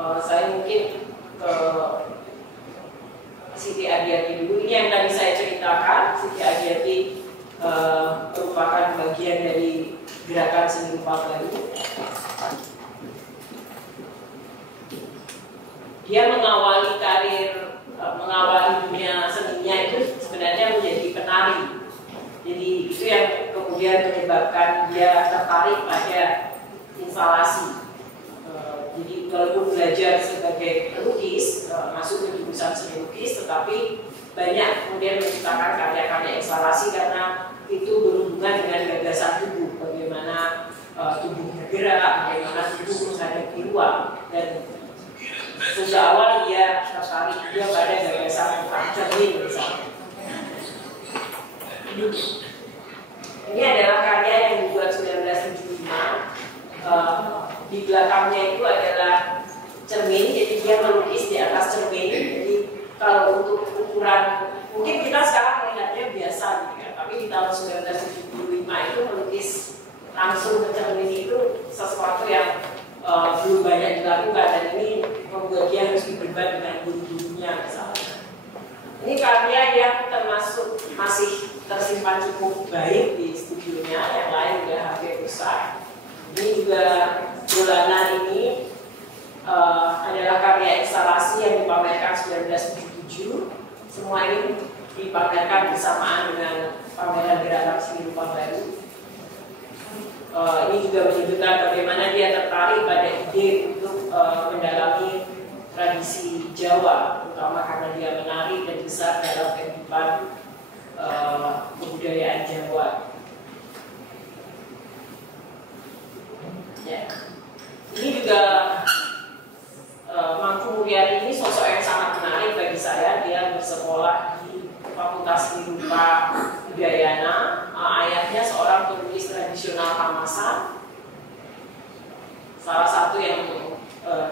Saya mungkin ke Siti Adiati dulu. Ini yang tadi saya ceritakan. Siti Adiati merupakan bagian dari gerakan seni rupa baru. Dia mengawali karir, mengawali dunia seninya itu sebenarnya menjadi penari. Jadi itu yang kemudian menyebabkan dia tertarik pada instalasi. Jadi walaupun belajar sebagai pelukis, masuk ke jurusan seni lukis, tetapi banyak kemudian menciptakan karya-karya instalasi karena itu berhubungan dengan gagasan tubuh, bagaimana tubuh bergerak, bagaimana tubuh menghadapi ruang. Dan sejak awal dia tertarik juga pada gagasan tentang cermin misalnya. Ini adalah karya yang dibuat 1975. Di belakangnya itu adalah cermin, jadi dia melukis di atas cermin. Jadi kalau untuk ukuran, mungkin kita sekarang melihatnya biasa gitu ya, tapi di tahun 1975 itu melukis langsung ke cermin itu sesuatu yang belum banyak dilakukan, dan ini membuat dia harus berdebat dengan guru-gurunya misalnya. Ini karya yang termasuk masih tersimpan cukup baik di studionya, yang lain udah hampir rusak. Ini juga bulanan ini adalah karya instalasi yang dipamerkan 1977. Semua ini dipamerkan bersamaan dengan pameran gerakan seni rupa baru. Ini juga menunjukkan bagaimana dia tertarik pada ide untuk mendalami tradisi Jawa, terutama karena dia menari dan besar dalam kehidupan kebudayaan Jawa. Ya. Ini juga Mangku Mulyadi ini sosok yang sangat menarik bagi saya. Dia bersekolah di Fakultas Seni Rupa Udayana. Ayahnya seorang penulis tradisional Kamasan, salah satu yang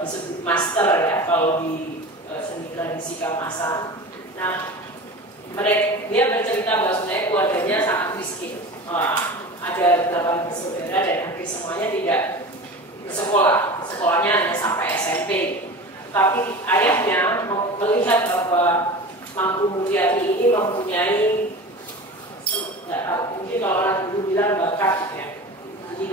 disebut master ya kalau di seni tradisi Kamasan. Nah, dia bercerita bahwa sebenarnya keluarganya sangat miskin. Ada 8 bersaudara dan hampir semuanya tidak bersekolah. Sekolahnya hanya sampai SMP. Tapi ayahnya melihat bahwa Mangku Mulyadi ini mempunyai, nggak tahu, mungkin kalau orang dulu bilang bakat ya. Jadi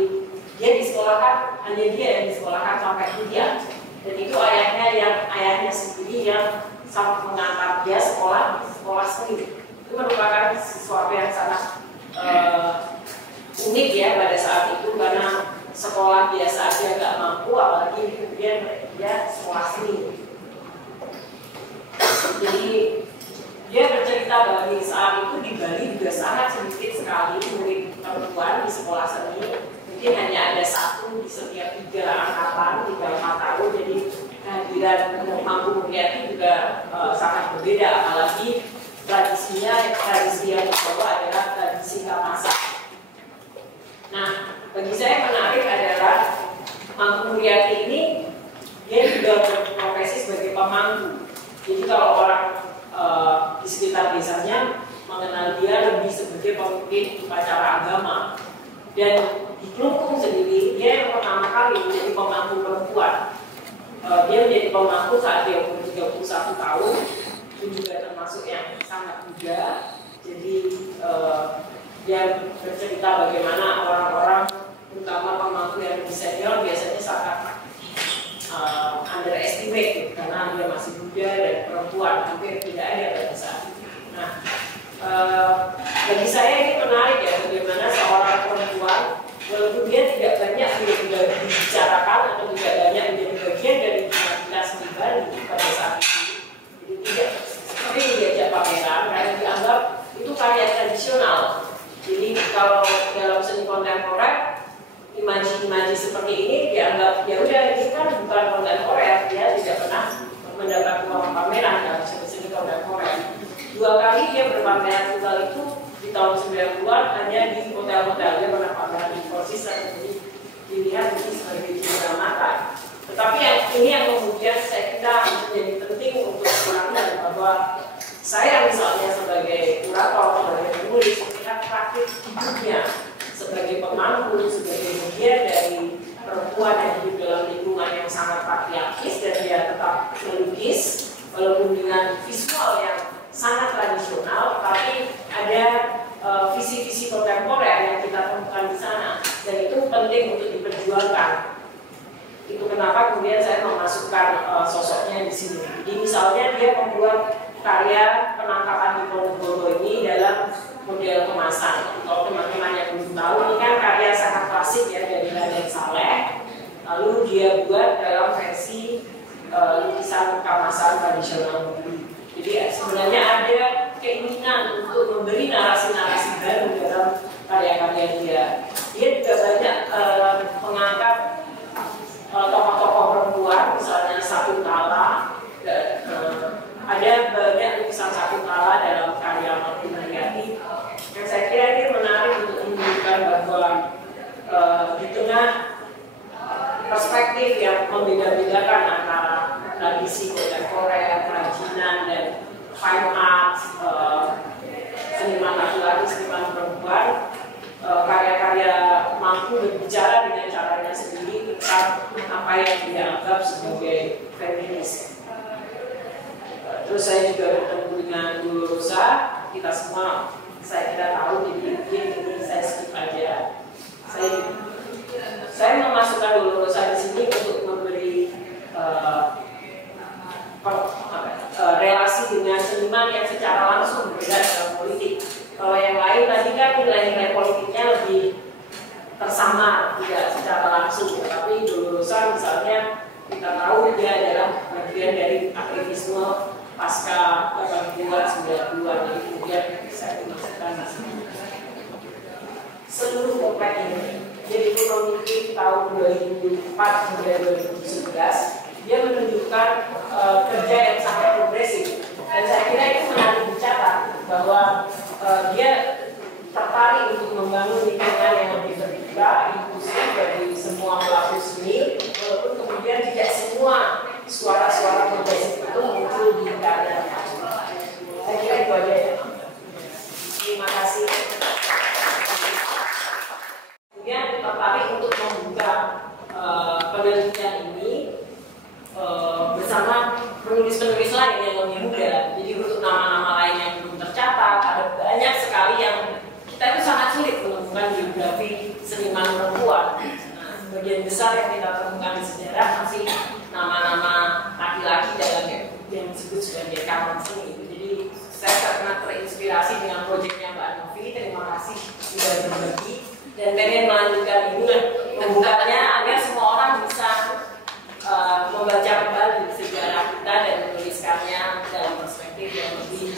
dia disekolahkan, hanya dia yang disekolahkan sampai kuliah. Dan itu ayahnya sendiri yang sangat mengantar dia sekolah seni. Itu merupakan sesuatu yang sangat unik ya pada saat itu, karena sekolah biasa aja nggak mampu, apalagi kemudian dia sekolah seni. Jadi dia bercerita bahwa di saat itu di Bali juga sangat sedikit sekali murid perempuan di sekolah seni. Mungkin hanya ada 1 di setiap 3 angkatan, 3-4 tahun. Jadi kehadiran Mangku Mulyadi juga sangat berbeda, apalagi tradisi yang dibawa adalah tradisi Kamasan. Nah, bagi saya menarik adalah Mangku Mulyadi ini dia juga berprofesi sebagai pemangku. Jadi kalau orang di sekitar desanya mengenal dia lebih sebagai pemimpin upacara agama. Dan di Klungkung sendiri dia yang pertama kali menjadi pemangku perempuan. Dia menjadi pemangku saat dia umur 31 tahun. Itu juga termasuk yang sangat muda. Jadi dia bercerita bagaimana orang-orang, terutama pemangku yang lebih senior, biasanya sangat underestimate karena dia masih muda dan perempuan hampir tidak ada pada saat itu. Nah, bagi saya ini menarik ya, bagaimana seorang perempuan walaupun dia tidak banyak dibicarakan atau tidak banyak menjadi bagian dari dinamika seni Bali pada saat itu. Jadi tidak sering diajak pameran karena dianggap itu karya tradisional. Jadi kalau dalam seni kontemporer, imaji-imaji seperti ini dianggap ya udah ini kan bukan kontemporer, dia tidak pernah mendapat ruang pameran dalam seni kontemporer. 2 kali dia berpameran tunggal itu di tahun 90-an hanya di hotel-hotel. Dia pernah pameran di Four Seasons, jadi dilihat ini sebagai cindera mata. Tetapi ini yang kemudian saya kira menjadi penting untuk dipahami bahwa saya misalnya sebagai kurator, sebagai penulis, melihat praktik hidupnya sebagai pemangku, sebagai bagian dari perempuan yang hidup dalam lingkungan yang sangat patriarkis, dan dia walaupun dengan visual yang sangat tradisional, tapi ada visi-visi kontemporer yang kita temukan di sana, dan itu penting untuk diperjuangkan. Itu kenapa kemudian saya memasukkan sosoknya di sini. Jadi misalnya dia membuat karya penangkapan Diponegoro ini dalam model kemasan. Kalau teman-teman yang belum tahu, ini kan karya sangat klasik ya dari Raden Saleh. Lalu dia buat dalam versi lukisan kemasan tradisional dulu. Jadi sebenarnya ada keinginan untuk memberi narasi-narasi baru dalam karya-karya dia. Dia juga banyak mengangkat tokoh-tokoh perempuan, misalnya Sakuntala. Ada banyak lukisan Sakuntala dalam karya Martin Hayati. Yang saya kira ini menarik untuk menunjukkan bahwa di tengah perspektif yang membeda-bedakan antara tradisi kontemporer, kerajinan, dan fine art, seniman laki-laki, seniman perempuan, karya-karya mampu berbicara dengan caranya sendiri tentang apa yang dia anggap sebagai feminis. Terus saya juga bertemu dengan Dolorosa, kita semua saya kira tahu, jadi ini saya skip aja. Saya memasukkan Dolorosa di sini untuk memberi relasi dengan seniman yang secara langsung bergerak dalam politik. Kalau yang lain tadi kan nilai-nilai politiknya lebih tersamar, tidak secara langsung. Tapi Dolorosa misalnya kita tahu dia adalah bagian dari aktivisme pasca 80-90-an, jadi kemudian saya memasukkan di sini. Seluruh komplek ini, jadi ekonomi tahun 2004 hingga 2011. Dia menunjukkan kerja yang sangat progresif, dan saya kira itu menarik dicatat bahwa dia tertarik untuk membangun lingkungan yang lebih terbuka, inklusif bagi semua pelaku seni, walaupun kemudian tidak semua suara-suara progresif itu muncul di karya. Saya kira itu aja ya. Terima kasih. Kemudian tertarik untuk membuka penelitian ini bersama penulis-penulis lain yang lebih muda. Jadi untuk nama-nama lain yang belum tercatat, ada banyak sekali yang kita itu sangat sulit menemukan biografi seniman perempuan. Nah, sebagian besar yang kita temukan di sejarah masih nama-nama laki-laki dalam yang disebut sebagai kanon seni. Jadi saya sangat terinspirasi dengan proyeknya Mbak Novi. Terima kasih sudah berbagi, dan pengen melanjutkan ini membukanya agar semua orang bisa membaca kembali sejarah kita dan menuliskannya dalam perspektif yang lebih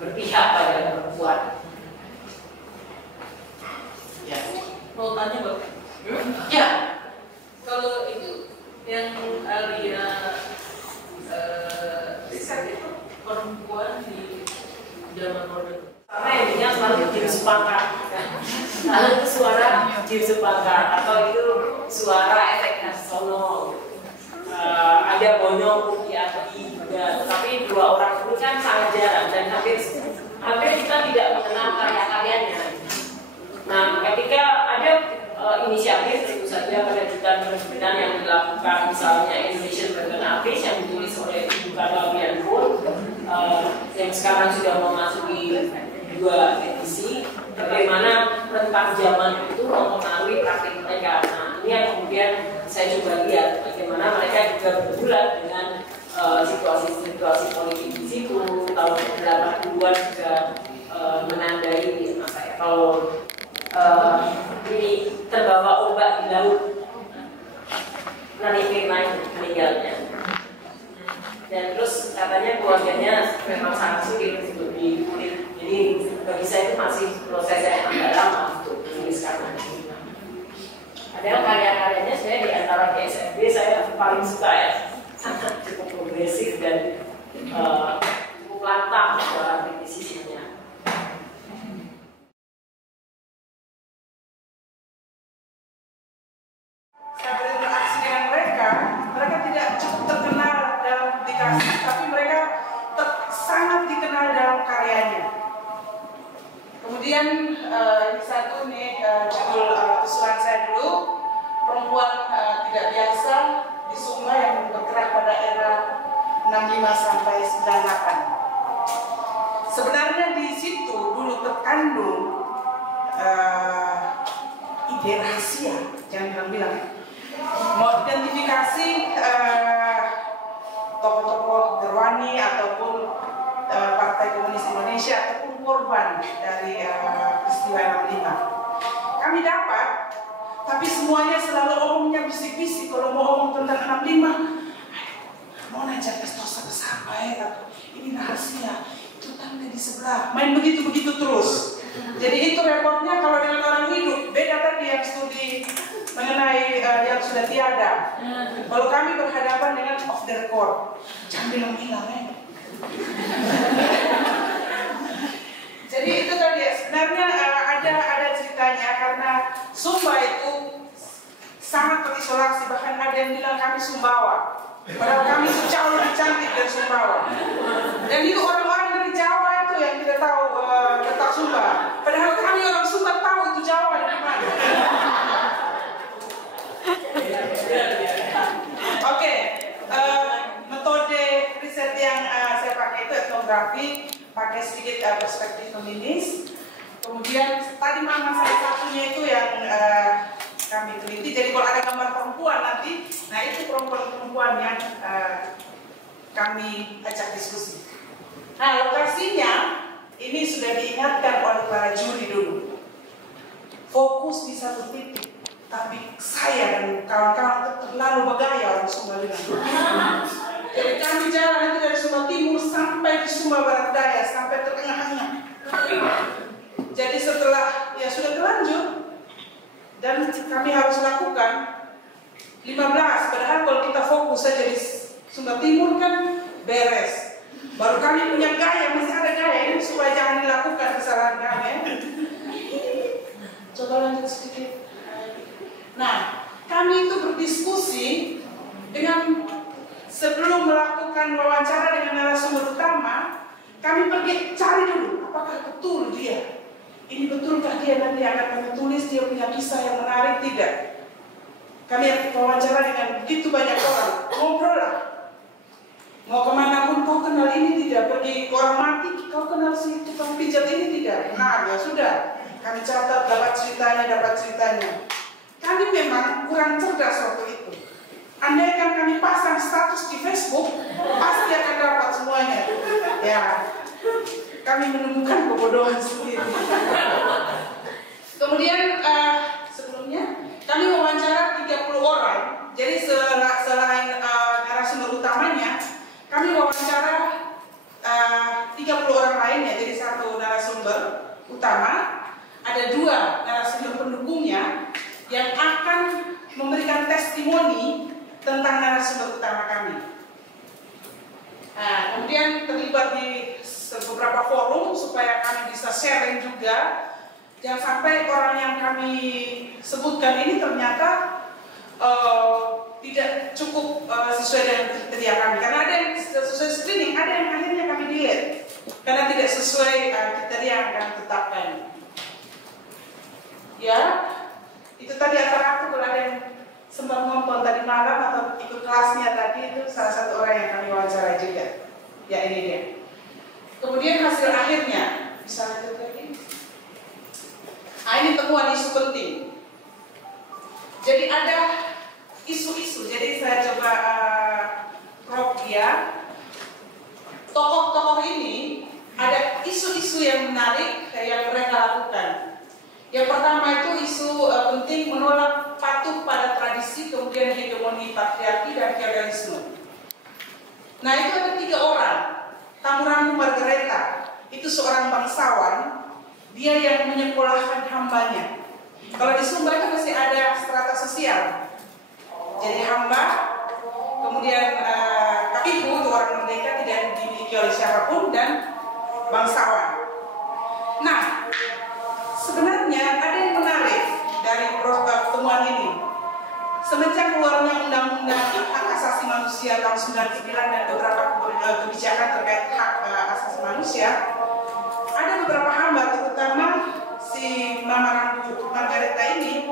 berpihak pada perempuan. Ya, mau tanya Mbak? Ya, kalau itu yang Alia riset itu perempuan di zaman modern. Karena intinya selalu James Packard, lalu itu suara James Packard atau itu suara efek sono. Ada Bonyong Putih Adi juga, tapi dua orang itu kan sangat jarang dan hampir kita tidak mengenal karya-karyanya. Nah, ketika ada inisiatif tentu saja penerbitan yang dilakukan, misalnya Indonesian Women Artists yang ditulis oleh Ibu Karla Wianpur, yang sekarang sudah memasuki 2 edisi, bagaimana rentang zaman itu mempengaruhi praktik mereka. Nah, ini yang kemudian saya coba lihat bagaimana mereka juga bergulat dengan situasi-situasi politik di situ. Tahun 80-an juga menandai kalau ini terbawa ombak di laut, Nani Firman meninggalnya. Dan terus katanya keluarganya memang sangat sulit untuk dikulit. Jadi bagi saya itu masih proses yang agak lama untuk menuliskan. Padahal karya-karyanya saya di antara GSFB saya paling suka ya, sangat cukup progresif dan cukup lantang dalam kritisisinya. Saya berinteraksi dengan mereka tidak cukup terkenal dalam publikasi, tapi mereka sangat dikenal dalam karyanya. Kemudian ini satu nih judul usulan saya dulu, perempuan tidak biasa di Sumba yang bergerak pada era 65 sampai 98. Sebenarnya di situ dulu terkandung ide rahasia, jangan bilang mau identifikasi tokoh-tokoh Gerwani ataupun Partai Komunis Indonesia ataupun korban dari peristiwa 65. Kami dapat, tapi semuanya selalu omongnya bisik-bisik. Kalau mau omong tentang 65, mau ngajak pestosa ke siapa ya? Ini rahasia. Itu tanda di sebelah. Main begitu-begitu terus. Jadi itu repotnya kalau dengan orang hidup. Beda tadi yang studi mengenai yang sudah tiada. Kalau kami berhadapan dengan off the record, jangan bilang-bilang ya. Jadi itu tadi sebenarnya ada ceritanya karena Sumba itu sangat terisolasi, bahkan ada yang bilang kami Sumbawa. Padahal kami itu jauh lebih cantik dari Sumbawa. Dan itu orang-orang dari Jawa itu yang tidak tahu letak Sumba. Padahal kami orang Sumba tahu itu Jawa dari mana. Oke, metode riset yang saya pakai itu etnografi, pakai sedikit perspektif feminis. Kemudian tadi mana salah satunya itu yang kami teliti. Jadi kalau ada gambar perempuan nanti, nah itu perempuan-perempuan yang kami ajak diskusi. Nah lokasinya ini sudah diingatkan oleh para juri dulu. Fokus di satu titik, tapi saya dan kawan-kawan itu terlalu bergaya orang Sumba dengan. Jadi kami jalan itu dari Sumba Timur sampai di Sumba Barat Daya, sampai tengah-tengah. Jadi setelah ya sudah terlanjur dan kami harus lakukan 15, padahal kalau kita fokus saja di Sumba Timur kan beres. Baru kami punya gaya, masih ada gaya ini supaya jangan dilakukan kesalahan kami. Coba lanjut sedikit. Nah, kami itu berdiskusi dengan sebelum melakukan wawancara dengan narasumber utama, kami pergi cari dulu apakah betul dia. Ini betulkah dia nanti akan kami tulis, dia punya kisah yang menarik, tidak? Kami wawancara dengan begitu banyak orang, ngobrol lah. Mau kemana pun kau kenal ini tidak, pergi ke orang mati, kau kenal si tukang pijat ini tidak? Nah ya sudah, kami catat dapat ceritanya. Kami memang kurang cerdas waktu itu. Andaikan kami pasang status di Facebook, pasti akan dapat semuanya. Ya. Kami menemukan kebodohan sendiri. Kemudian sebelumnya kami wawancara 30 orang. Jadi selain narasumber utamanya, kami wawancara 30 orang lainnya. Jadi satu narasumber utama, ada 2 narasumber pendukungnya yang akan memberikan testimoni tentang narasumber utama kami. Nah, kemudian terlibat di beberapa forum supaya kami bisa sharing juga. Jangan sampai orang yang kami sebutkan ini ternyata tidak cukup sesuai dengan kriteria kami. Karena ada yang sesuai screening, ada yang akhirnya kami delete karena tidak sesuai kriteria yang kami tetapkan. Ya, itu tadi antara kalau ada yang sempat nonton tadi malam atau ikut kelasnya tadi, itu salah satu orang yang kami wawancara juga. Ya ini dia. Kemudian hasil akhirnya, bisa lanjut lagi. Nah ini temuan isu penting. Jadi ada isu-isu. Jadi saya coba crop dia. Tokoh-tokoh ini ada isu-isu yang menarik yang mereka lakukan. Yang pertama itu isu penting menolak patuh pada tradisi, kemudian hegemoni patriarki dan feodalisme. Nah itu ada 3 orang. Tamurangu Margareta itu seorang bangsawan, dia yang menyekolahkan hambanya. Kalau di Sumba itu masih ada strata sosial. Jadi hamba, kemudian kapiku itu orang merdeka tidak dimiliki oleh siapapun, dan bangsawan. Nah, sebenarnya ada yang menarik dari pertemuan ini. Semenjak keluarnya Undang-Undang Hak Asasi Manusia tahun 99 dan beberapa kebijakan terkait hak asasi manusia, ada beberapa hamba, terutama si Mama Margareta ini,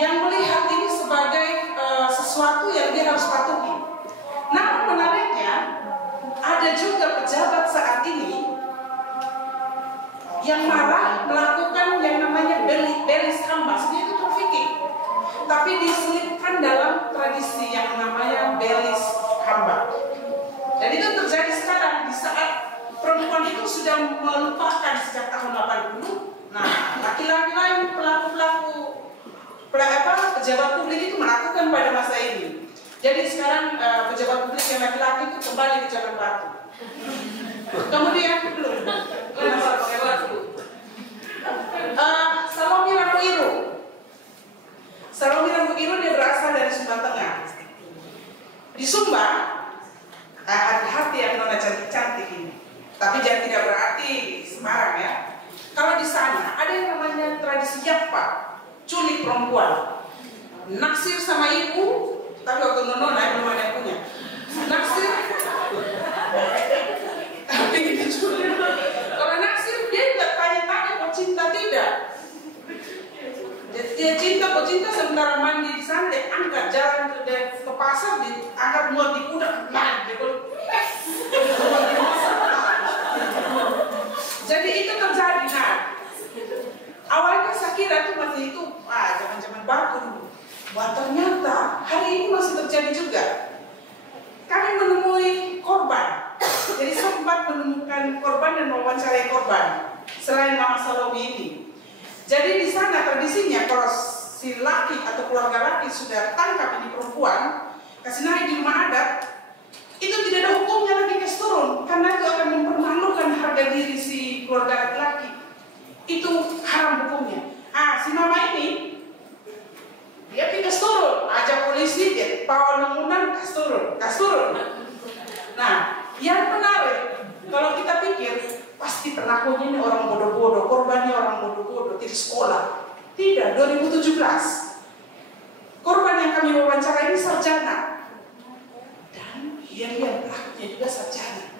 yang melihat ini sebagai sesuatu yang dia harus patuhi. Namun menariknya, yang malah melakukan yang namanya belis hamba, sebenarnya itu trafficking, tapi diselipkan dalam tradisi yang namanya belis hamba. Dan itu terjadi sekarang di saat perempuan itu sudah melupakan sejak tahun 80. Nah, laki-laki lain pelaku pejabat publik itu melakukan pada masa ini. Jadi sekarang pejabat publik yang laki-laki itu kembali ke zaman batu. Kemudian Salomi Rambuiru. Salomi Rambuiru dia berasal dari Sumba Tengah. Di Sumba, hati-hati yang nona cantik-cantik ini. Tapi jangan tidak berarti Semarang ya. Kalau di sana ada yang namanya tradisi Yapa, culik perempuan. Naksir sama ibu, tapi waktu nona belum ada yang punya. Naksir, tapi diculik. Kalau naksir dia tidak tanya-tanya kok cinta tidak. Dia cinta kok cinta sementara mandi di santai, angkat jalan ke pasar, diangkat muat di kuda, jadi itu terjadi. Nah, awalnya saya kira itu masih itu zaman-zaman baku dulu. Wah, ternyata hari ini masih terjadi juga. Kami menemui korban. Jadi sempat menemukan korban dan mewawancarai korban selain Mama Salomi ini. Jadi di sana tradisinya kalau si laki atau keluarga laki sudah tangkap ini perempuan, kasih naik di rumah adat, itu tidak ada hukumnya lagi kes turun, karena itu akan mempermalukan harga diri si keluarga laki-laki. Itu haram hukumnya. Si mama ini dia kas turun, ajak polisi, dia bawa undang-undang kas turun. Nah, yang menarik kalau kita pikir pasti pelakunya ini orang bodoh-bodoh, korbannya orang bodoh-bodoh, tidak sekolah. Tidak, 2017 korban yang kami wawancara ini sarjana. Dan dia pelakunya juga sarjana.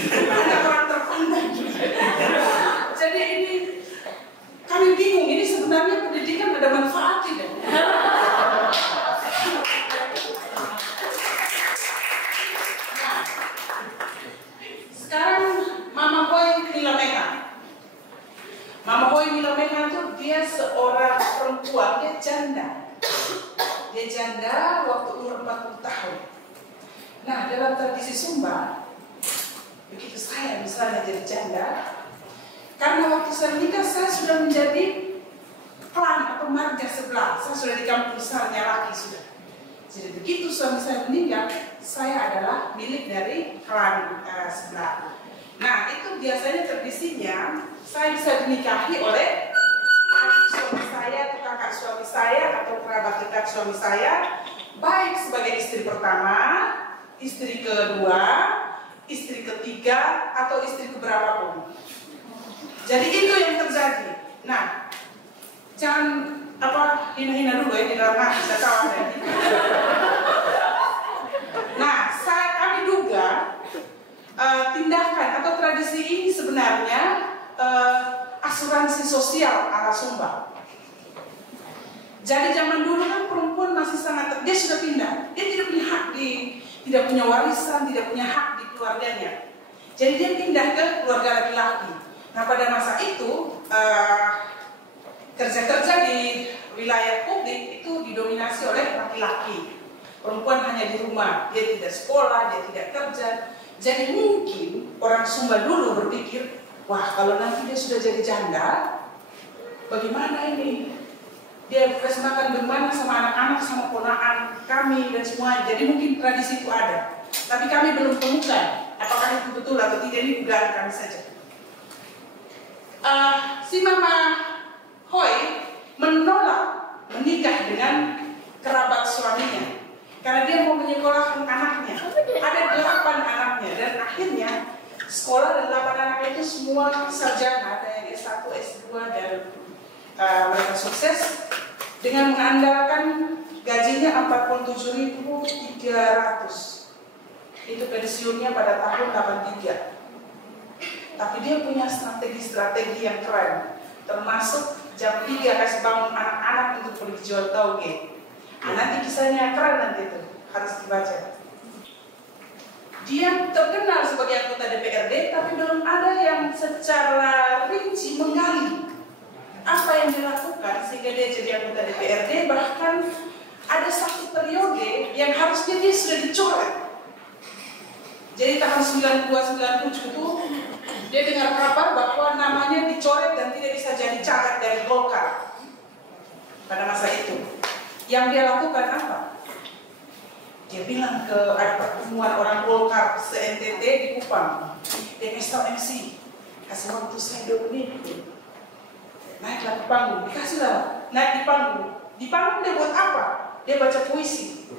Ada orang terpandang. Jadi ini kami bingung, ini sebenarnya pendidikan ada manfaat tidak? Nah, sekarang Mama Hoi Milameha. Mama Hoi Milameha itu dia seorang perempuan, dia janda. Dia janda waktu umur 40 tahun. Nah, dalam tradisi Sumba, begitu saya misalnya jadi janda, karena waktu saya menikah saya sudah menjadi klan atau marga sebelah. Saya sudah di kampung besarnya laki sudah. Jadi begitu suami saya meninggal, saya adalah milik dari klan sebelah. Nah, itu biasanya tradisinya saya bisa dinikahi oleh adik suami saya atau kakak suami saya atau kerabat dekat suami saya, baik sebagai istri pertama, istri kedua, istri ketiga, atau istri keberapapun. Jadi itu yang terjadi. Nah, jangan hina-hina dulu ya di dalam hati, saya tahu ada. Nah, kami duga tindakan atau tradisi ini sebenarnya asuransi sosial ala Sumba. Jadi zaman dulu kan perempuan masih sangat, dia sudah pindah, dia tidak punya hak tidak punya warisan, tidak punya hak di keluarganya. Jadi dia pindah ke keluarga laki-laki. Nah, pada masa itu kerja-kerja di wilayah publik itu didominasi oleh laki-laki. Perempuan hanya di rumah, dia tidak sekolah, dia tidak kerja. Jadi mungkin orang Sumba dulu berpikir, wah kalau nanti dia sudah jadi janda, bagaimana ini? Dia kasih makan bagaimana sama anak-anak, sama ponaan kami dan semua. Jadi mungkin tradisi itu ada. Tapi kami belum temukan apakah itu betul atau tidak, ini dugaan kami saja. Si Mama Hoi menolak menikah dengan kerabat suaminya karena dia mau menyekolahkan anaknya. Ada 8 anaknya dan akhirnya sekolah dan 8 anaknya itu semua sarjana, ada yang S1, S2 dan mereka sukses dengan mengandalkan gajinya 47.300. Itu pensiunnya pada tahun 83. Tapi dia punya strategi-strategi yang keren, termasuk jam 3 kasih bangun anak-anak untuk pergi jual tauge. Nanti kisahnya keren nanti itu, harus dibaca. Dia terkenal sebagai anggota DPRD, tapi belum ada yang secara rinci menggali apa yang dilakukan sehingga dia jadi anggota DPRD. Bahkan ada satu periode yang harusnya dia sudah dicoret. Jadi tahun 92-97 itu dia dengar kabar bahwa namanya dicoret dan tidak bisa jadi caleg dari Golkar pada masa itu. Yang dia lakukan apa? Dia bilang ke ada pertemuan orang Golkar se-NTT di Kupang. Dia kasih MC, kasih waktu saya 2 menit. Naiklah ke panggung, dikasihlah naik di panggung. Di panggung dia buat apa? Dia baca puisi.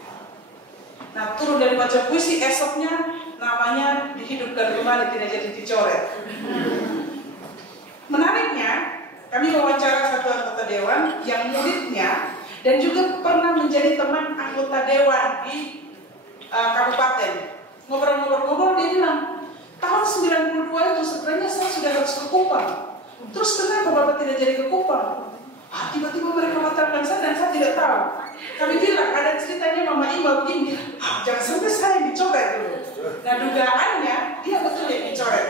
Nah, turun dari baca puisi, esoknya namanya dihidupkan kembali, tidak jadi dicoret. Menariknya, kami wawancara satu anggota dewan yang muridnya dan juga pernah menjadi teman anggota dewan di kabupaten. Ngobrol-ngobrol dia bilang, tahun 92 itu sebenarnya saya sudah harus ke Kupang. Terus kenapa Bapak tidak jadi ke Kupang? Tiba-tiba mereka mengatakan saya dan saya tidak tahu. Kami bilang, ada ceritanya Mama Ima begini, jangan sampai saya yang dicoret dulu. Nah, dugaannya dia betul yang dicoret.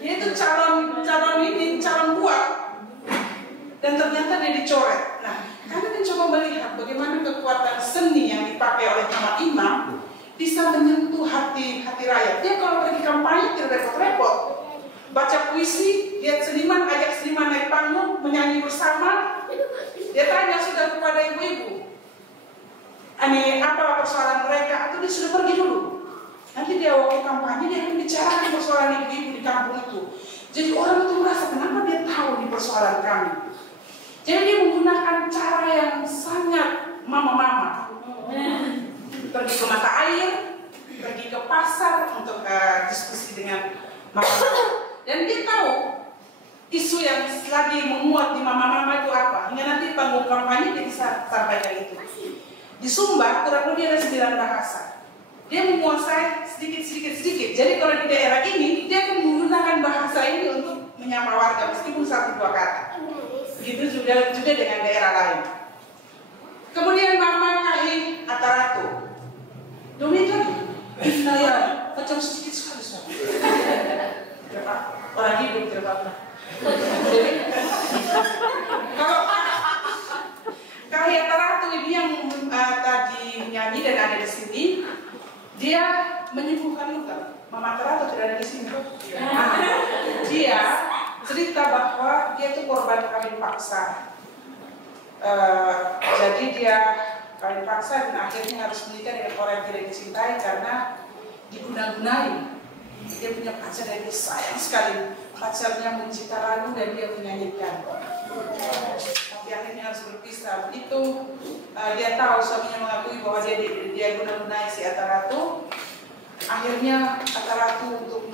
Dia itu calon buah, dan ternyata dia dicoret. Nah, kami mencoba melihat bagaimana kekuatan seni yang dipakai oleh Mama Ima bisa menyentuh hati rakyat. Dia kalau pergi kampanye tidak repot-repot, baca puisi, lihat seniman, ajak seniman naik panggung, menyanyi bersama. Dia tanya sudah kepada ibu-ibu, apa persoalan mereka, atau dia sudah pergi dulu. Nanti dia waktu kampanye dia akan bicarakan persoalan ibu-ibu di kampung itu. Jadi orang itu merasa kenapa dia tahu di persoalan kami. Jadi dia menggunakan cara yang sangat mama-mama. Pergi ke mata air, pergi ke pasar untuk diskusi dengan mama-mama. Dan dia tahu isu yang lagi menguat di mama-mama itu apa. Hingga nanti panggung kampanye dia bisa sampaikan itu. Di Sumba kurang lebih ada 9 bahasa. Dia menguasai sedikit. Jadi kalau di daerah ini dia akan menggunakan bahasa ini untuk menyapa warga meskipun 1-2 kata. Begitu juga dengan daerah lain. Kemudian Mama Kahing Ataratu. Domin lagi. Saya macam sedikit sekali. Orang hidup tidak. Jadi kalau Kahing Ataratu ini yang tadi nyanyi dan ada di sini, dia menyembuhkan luka. Mama Ataratu tidak ada di sini. Dia cerita bahwa dia itu korban kawin paksa. Jadi dia kawin paksa dan akhirnya harus menikah dengan orang yang tidak dicintai karena diguna-gunai. Dia punya pacar dan dia sayang sekali. Pacarnya mencipta lagu dan dia menyanyikan. Tapi akhirnya harus berpisah. Begitu dia tahu suaminya mengakui bahwa dia guna-gunai si Ataratu. Akhirnya Ataratu untuk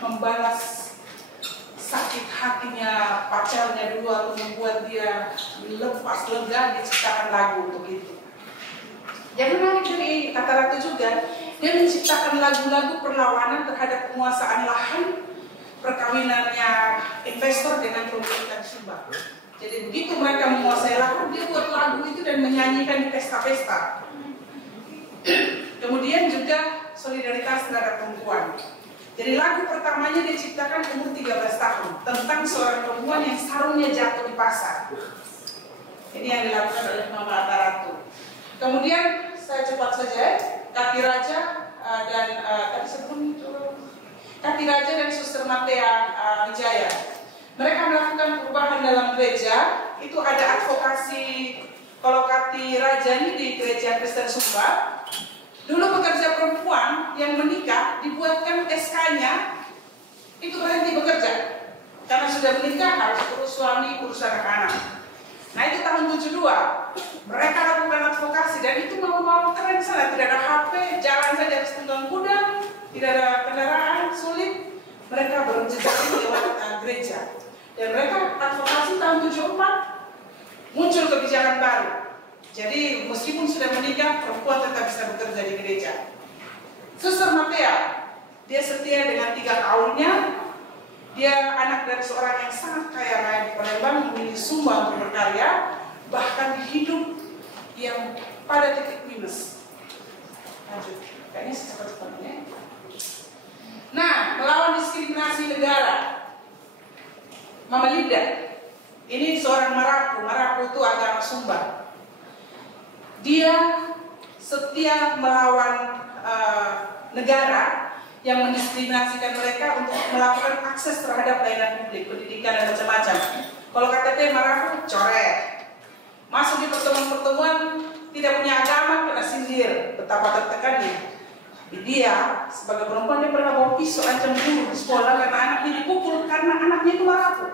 membalas sakit hatinya pacarnya dulu atau membuat dia lepas lega, diciptakan lagu untuk itu. Yang menarik dari Ataratu juga, dia menciptakan lagu-lagu perlawanan terhadap penguasaan lahan, perkawinannya investor dengan pemerintah Sumba. Jadi begitu mereka menguasai lahan, dia buat lagu itu dan menyanyikan di pesta-pesta. Kemudian juga solidaritas terhadap perempuan. Jadi lagu pertamanya dia ciptakan umur 13 tahun tentang seorang perempuan yang sarungnya jatuh di pasar. Ini yang dilakukan oleh Mama Ataratu. Kemudian saya cepat saja, Kati Raja dan tadi sebelum itu Kati Raja dan Suster Matea Wijaya. Mereka melakukan perubahan dalam gereja. Itu ada advokasi. Kalau Kati Raja ini di gereja Kristen Sumba, dulu pekerja perempuan yang menikah dibuatkan SK-nya itu berhenti bekerja karena sudah menikah harus urus suami, urus anak-anak. Nah itu tahun 72 mereka lakukan advokasi dan itu mau keren sana, tidak ada HP, jalan saja harus tunggang kuda, tidak ada kendaraan, sulit. Mereka berjejaring lewat gereja dan mereka advokasi tahun 74 muncul kebijakan baru. Jadi meskipun sudah menikah, perempuan tetap bisa bekerja di gereja. Suster Matea, dia setia dengan 3 kaulnya. Dia anak dari seorang yang sangat kaya raya di Palembang, memilih Sumba untuk berkarya, bahkan hidup yang pada titik minus. Lanjut, kayaknya cepat Mama Linda, ini seorang Marapu. Marapu itu agama Sumba. Dia setia melawan negara yang mendiskriminasikan mereka untuk melakukan akses terhadap layanan publik, pendidikan dan macam-macam. Kalau KTP Marapu coret, masuk di pertemuan-pertemuan tidak punya agama, kena sindir, betapa tertekannya. Dia sebagai perempuan dia pernah bawa pisau ancam guru di sekolah karena anaknya dipukul karena anaknya itu Marapu.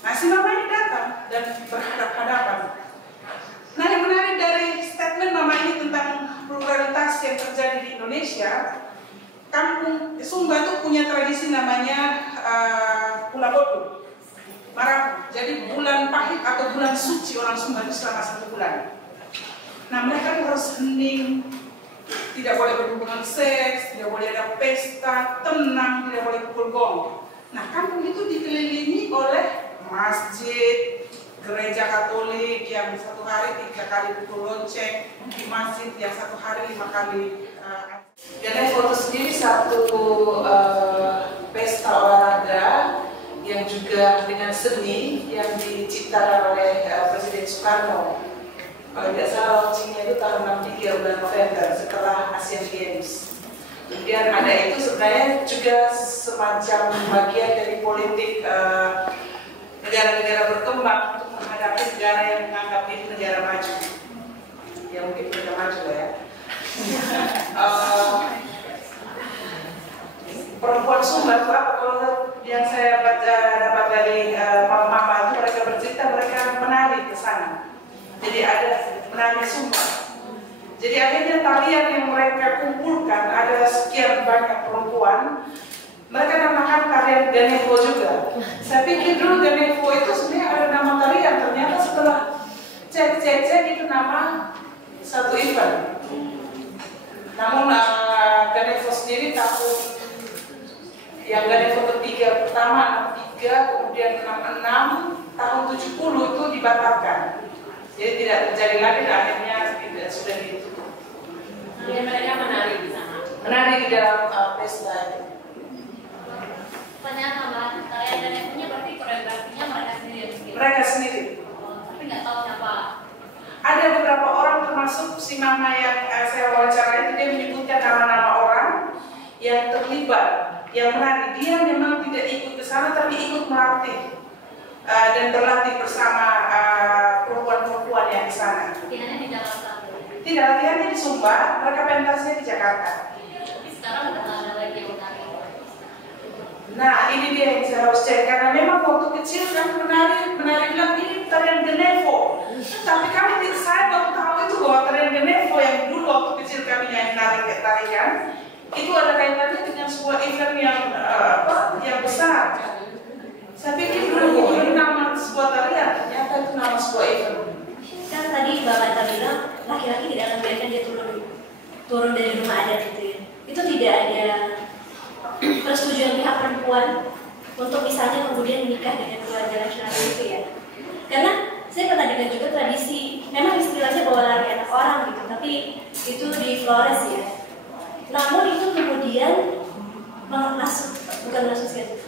Nah si mama ini datang dan berhadap-hadapan. Nah yang menarik dari statement mama ini tentang pluralitas yang terjadi di Indonesia, kampung Sumba itu punya tradisi namanya Kulabodu, Marapu. Jadi bulan pahit atau bulan suci orang Sumba itu selama 1 bulan. Nah mereka harus hening, tidak boleh berhubungan seks, tidak boleh ada pesta, tenang, tidak boleh pukul gong. Nah kampung itu dikelilingi oleh masjid, gereja Katolik yang 1 hari 3 kali pukul lonceng, di masjid yang 1 hari 5 kali. Dan foto sendiri satu pesta olahraga yang juga dengan seni yang diciptakan oleh Presiden Soekarno. Kalau tidak salah launchingnya itu tahun 63 bulan November setelah Asian Games. Kemudian ada itu sebenarnya juga semacam bagian dari politik negara-negara berkembang untuk menghadapi negara yang menganggap ini negara maju. Ya mungkin negara maju lah ya. Perempuan Sumba itu apa? Kalau yang saya baca dapat dari mama itu mereka bercerita mereka menari ke sana. Jadi ada menari Sumba. Jadi akhirnya tarian yang mereka kumpulkan ada sekian banyak perempuan. Mereka namakan tarian Ganevo juga. Saya pikir dulu Ganevo itu sebenarnya ada nama tarian. Ternyata setelah cek itu nama satu event. Namun Ganevo sendiri tahun yang Ganevo ketiga pertama 63, kemudian 66, tahun 70 itu dibatalkan. Jadi tidak terjadi lagi dan akhirnya tidak sudah ditutup. Jadi mereka menari di sana. Menari di dalam pesta. Pertanyaan tambahan, tarian Ganevo-nya berarti koreografinya mereka sendiri. Mereka sendiri. Tapi nggak tahu siapa. Ada beberapa orang termasuk si mama yang saya wawancara itu dia menyebutkan nama-nama orang yang terlibat, yang menari. Dia memang tidak ikut ke sana tapi ikut melatih dan berlatih bersama perempuan-perempuan yang di sana. Latihannya di Jakarta. Tidak, latihannya di Sumba, mereka pentasnya di Jakarta. Tapi sekarang udah nggak ada lagi yang menari. Nah ini dia yang saya harus cek karena memang waktu kecil kami menari bilang ini tarian Ganevo. Tapi saya baru tahu itu bahwa tarian Ganevo yang dulu waktu kecil kami nyanyi tarian itu ada kaitannya dengan sebuah event yang besar. Saya pikir dulu ini nama sebuah tarian, ternyata itu nama sebuah event. Kan tadi Bapak bilang laki-laki tidak akan biarkan dia turun dari rumah adat gitu ya. Itu tidak ada persetujuan pihak perempuan untuk misalnya kemudian menikah dengan keluarga laki-laki itu ya. Karena saya pernah dengar juga tradisi, memang istilahnya bawa lari anak orang gitu, tapi itu di Flores ya. Namun itu kemudian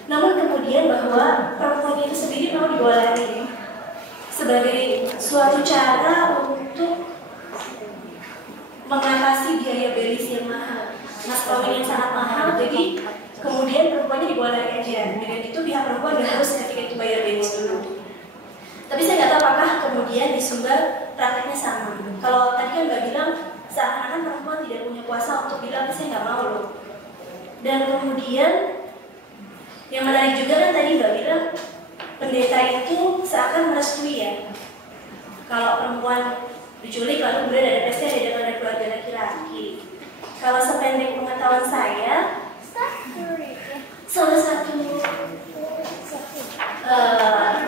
namun kemudian bahwa perempuan itu sendiri mau dibawa lari sebagai suatu cara untuk mengatasi biaya belis yang mahal, mas kawin yang sangat mahal, jadi kemudian perempuannya dibawa lari aja. Dengan itu pihak perempuan nggak harus ketika itu bayar belis dulu. Tapi saya nggak tahu apakah kemudian di Sumba prakteknya sama. Kalau tadi kan Mbak bilang seakan-akan perempuan tidak punya kuasa untuk bilang saya nggak mau loh. Dan kemudian yang menarik juga kan tadi Mbak bilang pendeta itu seakan merestui ya. Kalau perempuan diculik lalu kemudian ada pesta di depan ada keluarga laki-laki. Kalau sependek pengetahuan saya, salah satu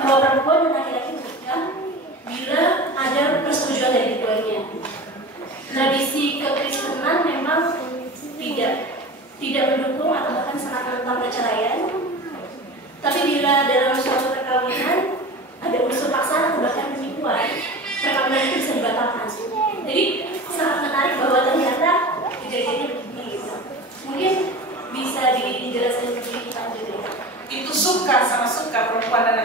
bahwa perempuan dan laki-laki menikah bila ada persetujuan dari keduanya. Tradisi kekristenan memang tidak mendukung atau bahkan sangat menentang perceraian. Tapi bila dalam suatu perkawinan ada unsur paksaan atau bahkan penipuan, perkawinan itu bisa dibatalkan. Jadi sangat menarik bahwa ternyata kejadiannya begini gitu. Mungkin bisa dijelaskan lebih lanjut ya. Itu suka sama suka perempuan dan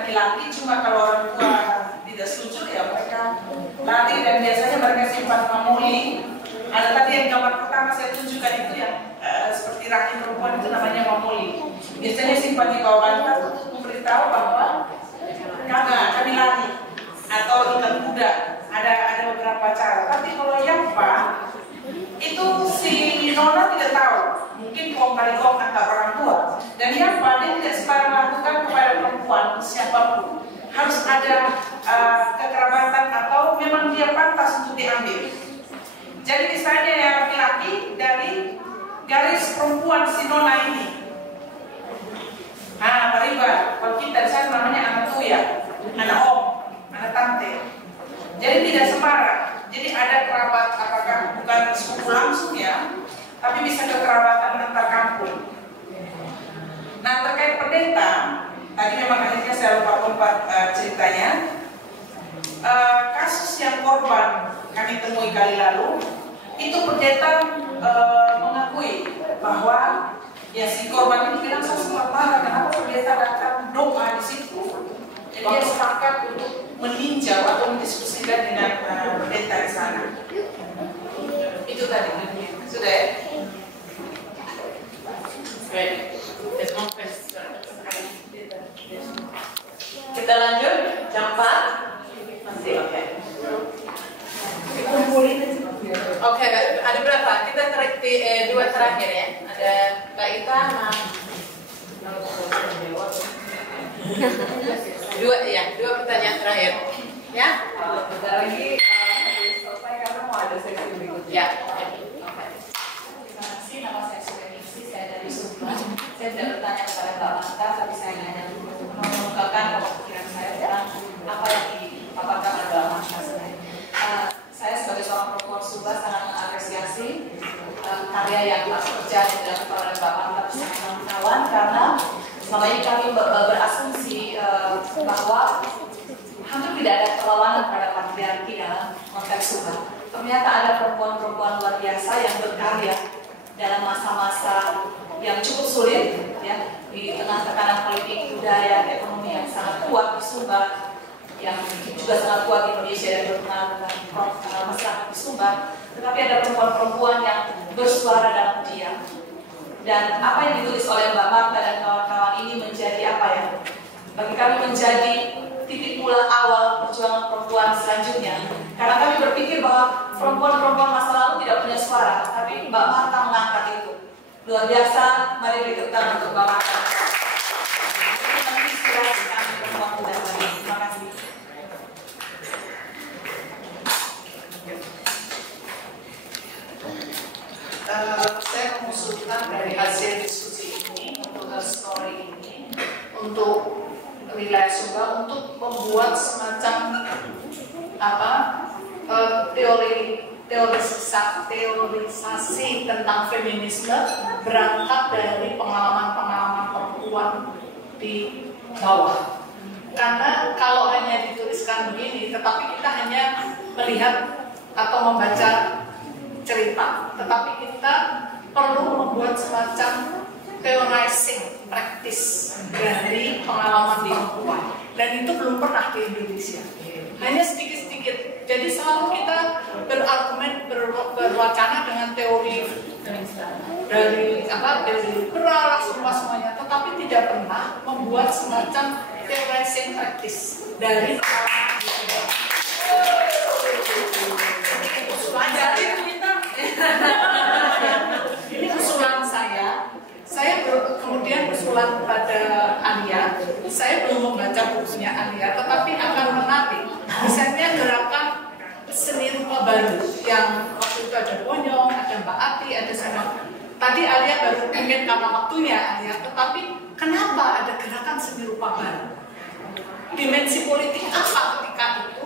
Ada tadi yang gambar pertama saya tunjukkan itu yang seperti rahim perempuan itu namanya mamuli. Biasanya simpan di bawah bantal untuk memberitahu bahwa kami lari atau ikat kuda. Ada beberapa cara. Tapi kalau yang itu si nona tidak tahu. Mungkin kaum kali kaum antar orang tua. Dan yang dia tidak sembarang lakukan kepada perempuan siapapun. Harus ada kekerabatan atau memang dia pantas untuk diambil. Jadi misalnya yang laki-laki dari garis perempuan si nona ini. Pariba, kalau kita di sana namanya anak tuya, anak om, anak tante. Jadi tidak sembarang. Jadi ada kerabat, apakah bukan sepupu langsung ya, tapi bisa kekerabatan antar kampung. Nah terkait pendeta, tadi memang akhirnya saya lompat ceritanya. Kasus yang korban kami temui kali lalu, itu pendeta mengakui bahwa ya si korban ini bilang saya sempat marah kenapa pendeta datang doa di situ. Jadi dia sepakat untuk meninjau atau mendiskusikan dengan pendeta di sana. Itu tadi sudah ya. Kita lanjut jam 4 masih oke. Oke, ada berapa? Kita dua terakhir ya. Ada Kak Ita dua pertanyaan terakhir. Ya? Bentar lagi selesai karena mau ada sesi berikutnya. Ya. Terima kasih, nama saya Suleningsi, saya dari Sumba. Saya tidak bertanya kepada Mbak Marta, tapi saya hanya mengungkapkan pemikiran saya tentang apa yang dipaparkan oleh Mbak Marta. Saya sebagai seorang perempuan Sumba sangat mengapresiasi karya yang telah bekerja yang dilakukan oleh Mbak Marta bersama kawan-kawan, karena selama ini kami berasumsi bahwa hampir tidak ada perlawanan terhadap patriarki dalam konteks Sumba. Ternyata ada perempuan-perempuan luar biasa yang berkarya dalam masa-masa yang cukup sulit, ya, di tengah tekanan politik, budaya, ekonomi yang sangat kuat di Sumba, yang juga sangat kuat di Indonesia dan berpengaruh dengan masyarakat di Sumba. Tetapi ada perempuan-perempuan yang bersuara dalam diam. Dan apa yang ditulis oleh Mbak Marta dan kawan-kawan ini menjadi apa ya? Bagi kami menjadi titik mula awal perjuangan perempuan selanjutnya. Karena kami berpikir bahwa perempuan-perempuan masa lalu tidak punya suara, tapi Mbak Marta mengangkat itu. Luar biasa, mari beri tepuk tangan untuk Mbak Marta. Ini menginspirasi kami perempuan muda tadi. Terima kasih. Saya mengusulkan dari hasil diskusi ini untuk story ini, untuk wilayah Sumba, untuk membuat semacam teorisasi tentang feminisme berangkat dari pengalaman-pengalaman perempuan di bawah. Karena kalau hanya dituliskan begini, tetapi kita hanya melihat atau membaca cerita, tetapi kita perlu membuat semacam theorizing practice dari pengalaman perempuan, dan itu belum pernah di Indonesia, hanya sedikit-sedikit. Jadi selalu kita berargumen, berwacana dengan teori dari teori liberal semuanya, tetapi tidak pernah membuat semacam theorizing practice dari pengalaman perempuan. Ini usulan saya kemudian usulan pada Alia. Saya belum membaca bukunya Alia, tetapi akan menarik. Misalnya gerakan seni rupa baru yang waktu itu ada Bonyong, ada Mbak Ati, ada semua. Tadi Alia baru mungkin karena waktunya Alia, tetapi kenapa ada gerakan seni rupa baru? Dimensi politik apa ketika itu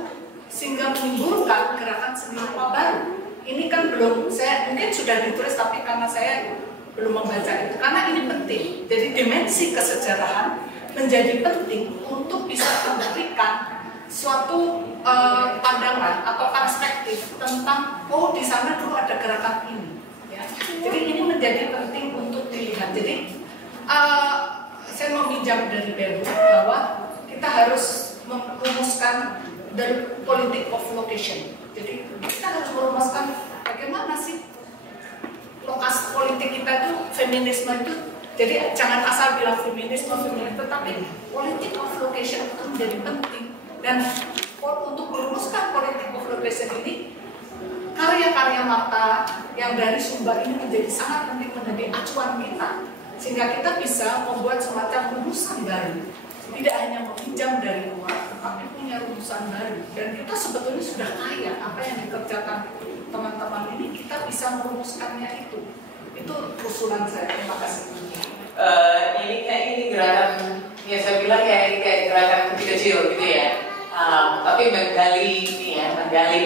sehingga menimbulkan gerakan seni rupa baru? Ini kan belum, saya mungkin sudah ditulis, tapi karena saya belum membaca itu, karena ini penting. Jadi dimensi kesejarahan menjadi penting untuk bisa memberikan suatu pandangan atau perspektif tentang di sana dulu ada gerakan ini. Ya. Jadi ini menjadi penting untuk dilihat. Jadi saya meminjam dari Beru bahwa kita harus merumuskan dari politik of location. Jadi kita harus merumuskan bagaimana sih feminisme itu, jadi jangan asal bilang feminisme, tapi politik of location itu menjadi penting. Dan untuk merumuskan politik of location ini, karya-karya Martha yang dari Sumba ini menjadi sangat penting, menjadi acuan kita, sehingga kita bisa membuat semacam rumusan baru, tidak hanya meminjam dari luar, tetapi punya rumusan baru. Dan kita sebetulnya sudah kaya, apa yang dikerjakan teman-teman ini, kita bisa merumuskannya itu usulan saya. Terima kasih. Ini gerakan, ya saya bilang ya ini kayak gerakan kecil-kecil gitu ya. Tapi menggali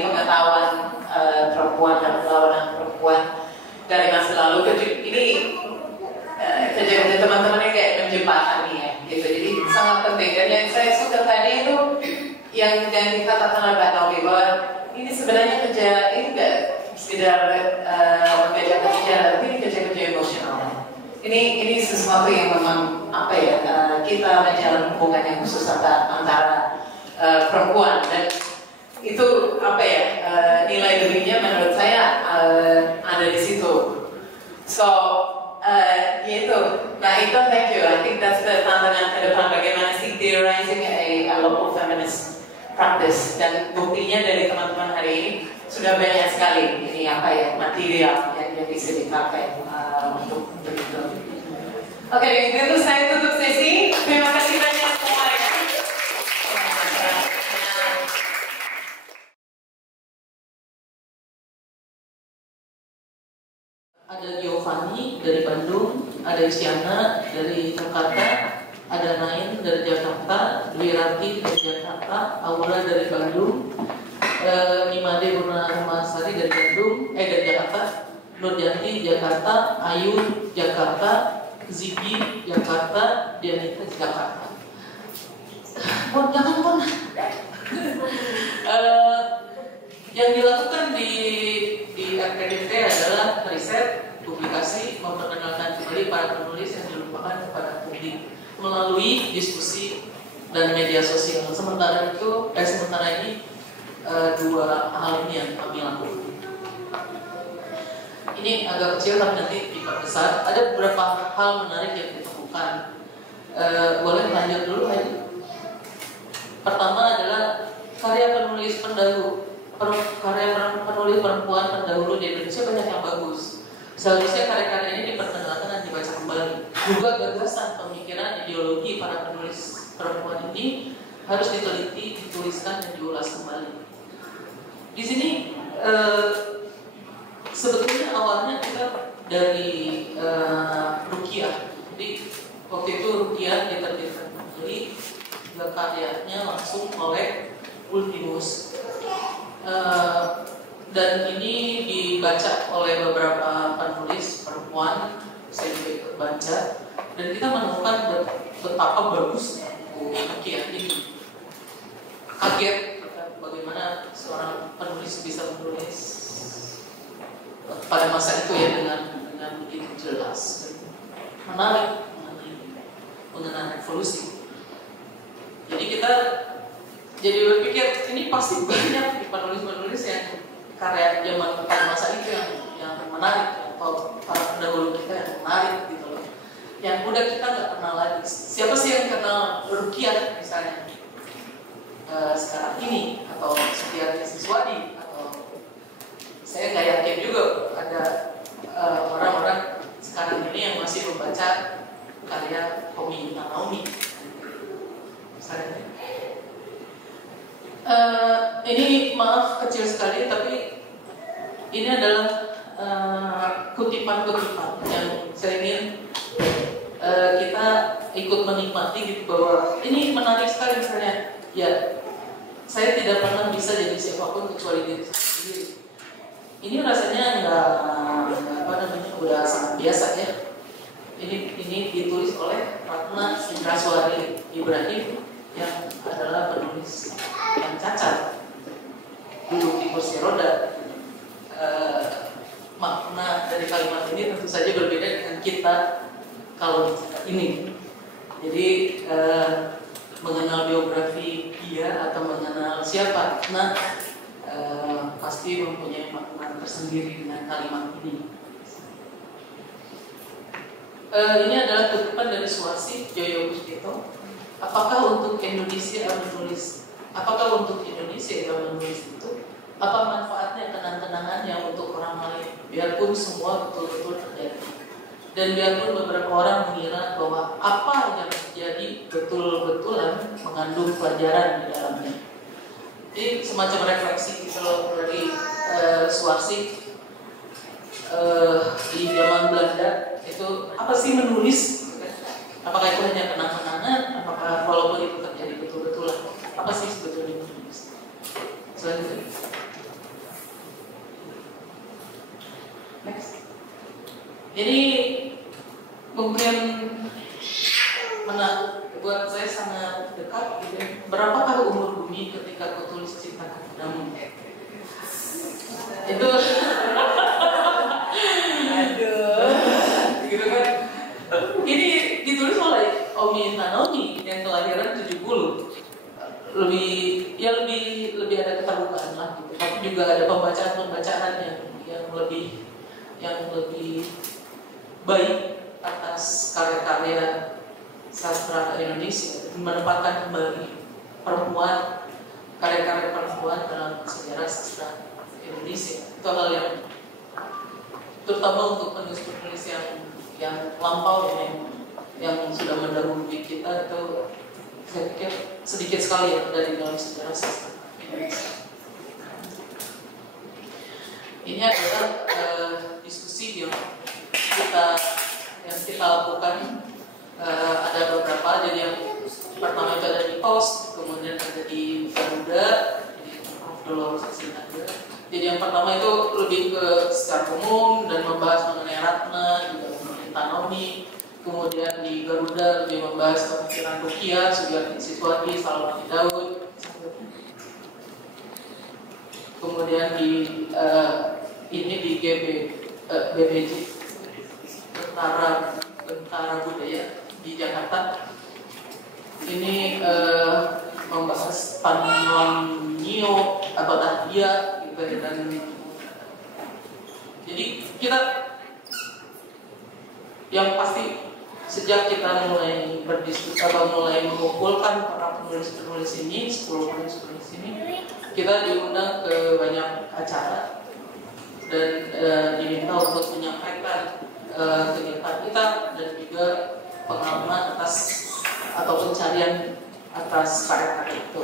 pengetahuan perempuan dan perlawanan perempuan dari masa lalu. Ini kerja teman-teman ini kayak menjembatani ya, gitu. Jadi sangat penting. Dan yang saya suka tadi itu yang dikatakan oleh Mbak Novi bahwa ini sebenarnya kerja ini nggak sekedar mengajarkan sejarah, tapi ini kerja-kerja emosional. Ini sesuatu yang memang kita menjalin hubungan yang khusus antara perempuan, dan itu nilai dirinya menurut saya ada di situ. So gitu. Nah itu, thank you. I think that's the tantangan ke depan, bagaimana sih theorizing a local feminist practice, dan buktinya dari teman-teman hari ini sudah banyak sekali ini material yang bisa dipakai untuk itu. Oke, dengan itu saya tutup sesi. Terima kasih banyak semua ya. Ada Giovanni dari Bandung, ada Isyana dari Jakarta, ada Nain dari Jakarta, Dwi Rati dari Jakarta, Aura dari Bandung, Nimade Purnamasari dari Bandung, dari Jakarta, Nurjati Jakarta, Ayu Jakarta, Ziggy Jakarta, Dianita Jakarta. Jangan. Yang dilakukan di RPDT adalah riset, publikasi, memperkenalkan kembali para penulis yang dilupakan kepada publik melalui diskusi dan media sosial. Sementara ini dua hal ini yang kami lakukan. Ini agak kecil tapi nanti diperbesar. Ada beberapa hal menarik yang ditemukan. Boleh lanjut dulu aja. Pertama adalah karya penulis perempuan pendahulu di Indonesia banyak yang bagus. Seharusnya karya-karya ini diperkenalkan dan dibaca kembali. Juga gagasan, pemikiran, ideologi para penulis perempuan ini harus diteliti, dituliskan, dan diulas kembali. Di sini sebetulnya awalnya kita dari Rukiah. Jadi waktu itu Rukiah diterbitkan kembali, karyanya langsung oleh Ultimus. Dan ini dibaca oleh beberapa penulis perempuan, saya juga ikut baca, dan kita menemukan betapa bagusnya Rukiah ini. Kaget bagaimana seorang penulis bisa menulis pada masa itu ya dengan begitu jelas, menarik mengenai revolusi. Jadi kita berpikir ini pasti banyak penulis-penulis yang karya zaman pada masa itu yang menarik, atau para pendahulu kita yang menarik gitu loh. Yang muda kita nggak kenal lagi. Siapa sih yang kenal Rukiah misalnya sekarang ini, atau Supiati Siswadi, atau saya nggak yakin juga ada orang-orang sekarang ini yang masih membaca karya Tommy Naomi misalnya. Ini maaf kecil sekali, tapi ini adalah kutipan-kutipan yang saya ingin kita ikut menikmati gitu, bahwa ini menarik sekali. Misalnya, ya saya tidak pernah bisa jadi siapapun kecuali diri sendiri. Ini rasanya udah sangat biasa ya. Ini ditulis oleh Ratna Indraswari Ibrahim yang adalah penulis yang cacat, duduk di kursi roda. Makna dari kalimat ini tentu saja berbeda dengan kita kalau ini. Jadi mengenal biografi dia atau mengenal siapa, pasti mempunyai makna tersendiri dengan kalimat ini. Ini adalah kutipan dari Suwarsi Joyo Puspito. Apakah untuk Indonesia yang menulis? Apakah untuk Indonesia yang menulis itu? Apa manfaatnya kenang-kenangannya untuk orang lain? Biarpun semua betul-betul terjadi. Dan biarpun beberapa orang mengira bahwa apa yang terjadi betul-betulan mengandung pelajaran di dalamnya. Jadi semacam refleksi gitu loh dari Suwarsi di zaman Belanda itu apa sih menulis? Apakah itu hanya kenang-kenangan? Apakah walaupun itu terjadi betul-betulan? Apa sih sebetulnya menulis? Selanjutnya. Next. Jadi mungkin buat saya sangat dekat gitu. Berapakah umur bumi ketika kau tulis cinta kepadamu? Itu gitu kan. Ini ditulis oleh Omi Nanomi yang kelahiran 70. Lebih ada keterbukaan lah gitu. Tapi juga ada pembacaan yang lebih baik atas karya-karya sastra Indonesia, menempatkan kembali karya-karya perempuan dalam sejarah sastra Indonesia. Itu hal yang terutama untuk penulis-penulis yang lampau yang sudah mendahului kita, itu saya pikir sedikit sekali ya dari dalam sejarah sastra Indonesia. Ini adalah diskusi yang kita lakukan. Ada beberapa, jadi yang pertama itu ada di POS, kemudian ada di Garuda, jadi yang pertama itu lebih ke secara umum dan membahas mengenai Ratna, juga mengenai Tanomi. Kemudian di Garuda lebih membahas pemikiran Rukia, Sugiyarti Siswati, Salawati Daud. Kemudian di BBJ Bentara Budaya di Jakarta. Ini membahas Panonio atau Dahlia gitu, dan jadi kita yang pasti sejak kita mulai berdiskusi atau mulai mengumpulkan para penulis-penulis ini, 10 penulis-penulis ini, kita diundang ke banyak acara dan diminta untuk menyampaikan kegiatan kita dan juga pengalaman atas atau pencarian atas karya-karya itu.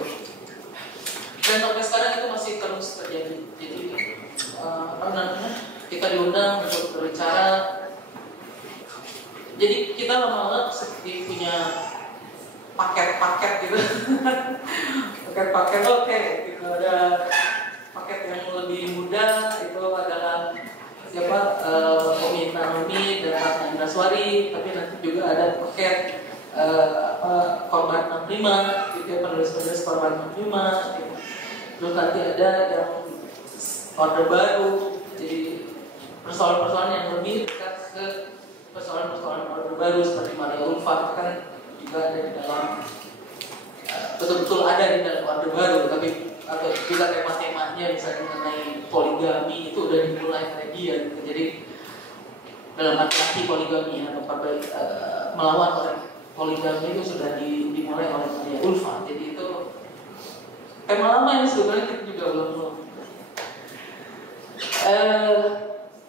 Dan sampai sekarang itu masih terus terjadi. Jadi kita diundang untuk berbicara. Jadi kita lama-lama seperti punya paket-paket gitu. Paket-paket oke, gitu. Ada paket yang lebih mudah, itu adalah Omi Nanomi dan Ratna Indraswari, tapi nanti juga ada paket korban 65, gitu, penulis-penulis korban 65, gitu. Terus nanti ada yang order baru, jadi persoalan-persoalan yang lebih dekat ke persoalan-persoalan order baru seperti Maria Ulfa kan juga ada di dalam betul-betul ada di dalam order baru, tapi atau juga tema-temanya misalnya mengenai poligami itu udah dimulai oleh dia gitu. Jadi dalam arti poligami atau melawan oleh poligami itu sudah dimulai oleh Maria Ulfa. Jadi itu tema lama yang sebenarnya kita juga belum.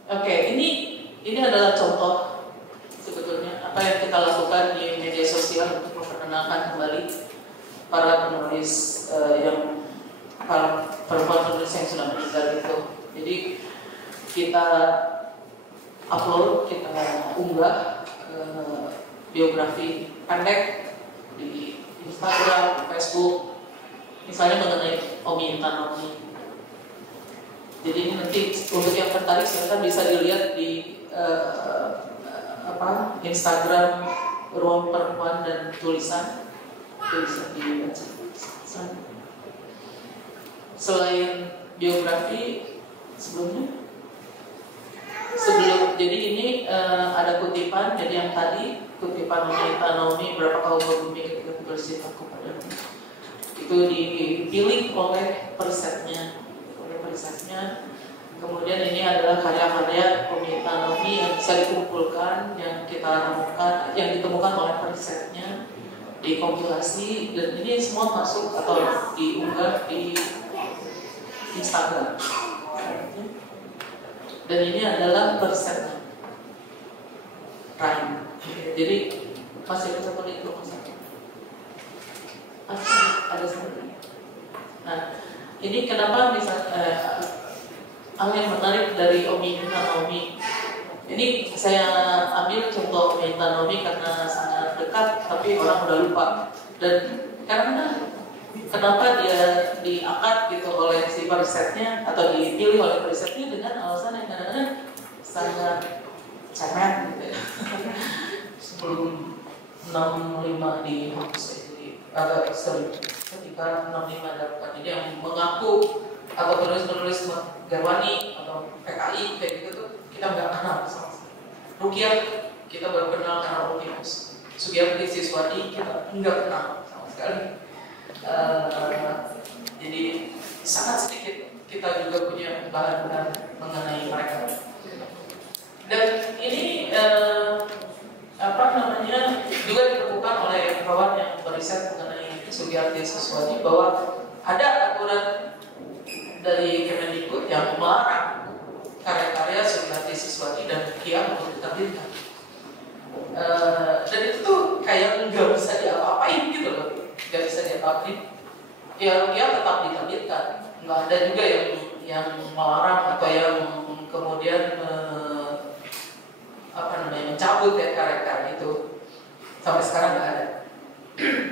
Oke, ini adalah contoh sebetulnya apa yang kita lakukan di media sosial untuk memperkenalkan kembali para penulis para penulis yang sudah meninggal itu. Jadi kita upload, kita unggah biografi pendek di Instagram, di Facebook, misalnya mengenai Omi Nanomi. Jadi ini nanti untuk yang tertarik silakan bisa dilihat di Instagram Ruang Perempuan dan Tulisan, itu bisa dibaca. Selain biografi jadi ini ada kutipan. Jadi yang tadi kutipan Omi Nanomi, berapa kau berbumi ketika bercinta kepadamu, itu dipilih oleh perisetnya Kemudian ini adalah karya-karya Umi Tanomi yang bisa dikumpulkan, yang kita temukan, yang ditemukan oleh perisetnya, dikompilasi, dan ini semua masuk atau diunggah di Instagram. Dan ini adalah perisetnya, Ryan. Jadi masih ada satu lagi belum masuk? Ada satu. Nah, ini kenapa misalnya hal yang menarik dari Umi Tanomi. Ini saya ambil contoh Umi Tanomi karena sangat dekat, tapi orang udah lupa. Dan karena kenapa dia diangkat gitu oleh si perisetnya atau dipilih oleh perisetnya dengan alasan yang kadang-kadang sangat cemen gitu ya. Sebelum 65 dihapus jadi agak sering ketika 65 dapat jadi yang mengaku atau penulis-penulis Garwani atau PKI kayak gitu tuh kita nggak kenal sama sekali. Rukiah kita baru kenal karena Rukius. Sugiyarti Siswadi kita nggak kenal sama sekali. Jadi sangat sedikit kita juga punya bahan mengenai mereka. Dan ini juga ditemukan oleh kawan yang beriset mengenai Sugiyarti Siswadi bahwa ada aturan dari Kemendikbud yang melarang karya-karya Sugiyarti Siswadi dan Rukiah untuk diterbitkan. Dan itu tuh kayak nggak bisa diapa-apain gitu loh, nggak bisa diapa-apain. Ya Rukiah tetap diterbitkan, nggak ada juga yang melarang atau yang kemudian mencabut ya karya-karya itu. Sampai sekarang nggak ada.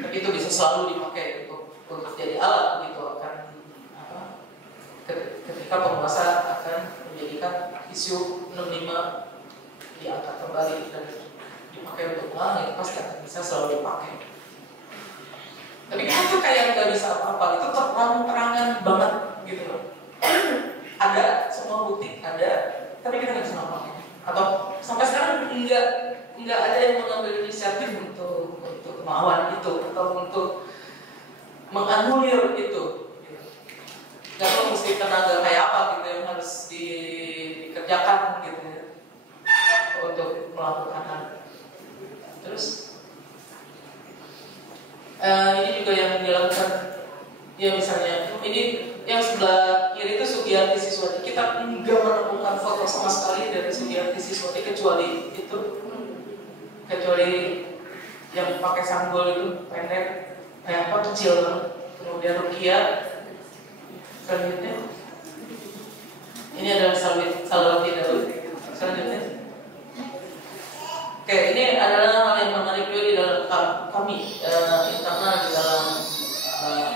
Tapi itu bisa selalu dipakai untuk jadi alat gitu akan ketika penguasa akan menjadikan isu 65 diangkat kembali dan dipakai untuk ulang, itu pasti akan bisa selalu dipakai. Tapi kan itu kayak nggak bisa apa-apa, itu terang-terangan banget gitu loh. Ada semua bukti ada, tapi kita nggak bisa ngapain. Atau sampai sekarang nggak ada yang mengambil inisiatif untuk melawan itu atau untuk menganulir itu. Gak tahu mesti tenaga kayak apa gitu yang harus dikerjakan gitu ya, untuk melakukan hal. Terus ini juga yang dilakukan ya, misalnya ini yang sebelah kiri itu Sugiyarti Siswadi. Kita enggak menemukan foto sama sekali dari Sugiyarti Siswadi kecuali yang pakai sanggul itu pendek kayak apa kecil. Kemudian Rukiah. Selanjutnya ini adalah Salawati Daud. Selanjutnya oke, ini adalah hal yang menarik juga di dalam kami internal di dalam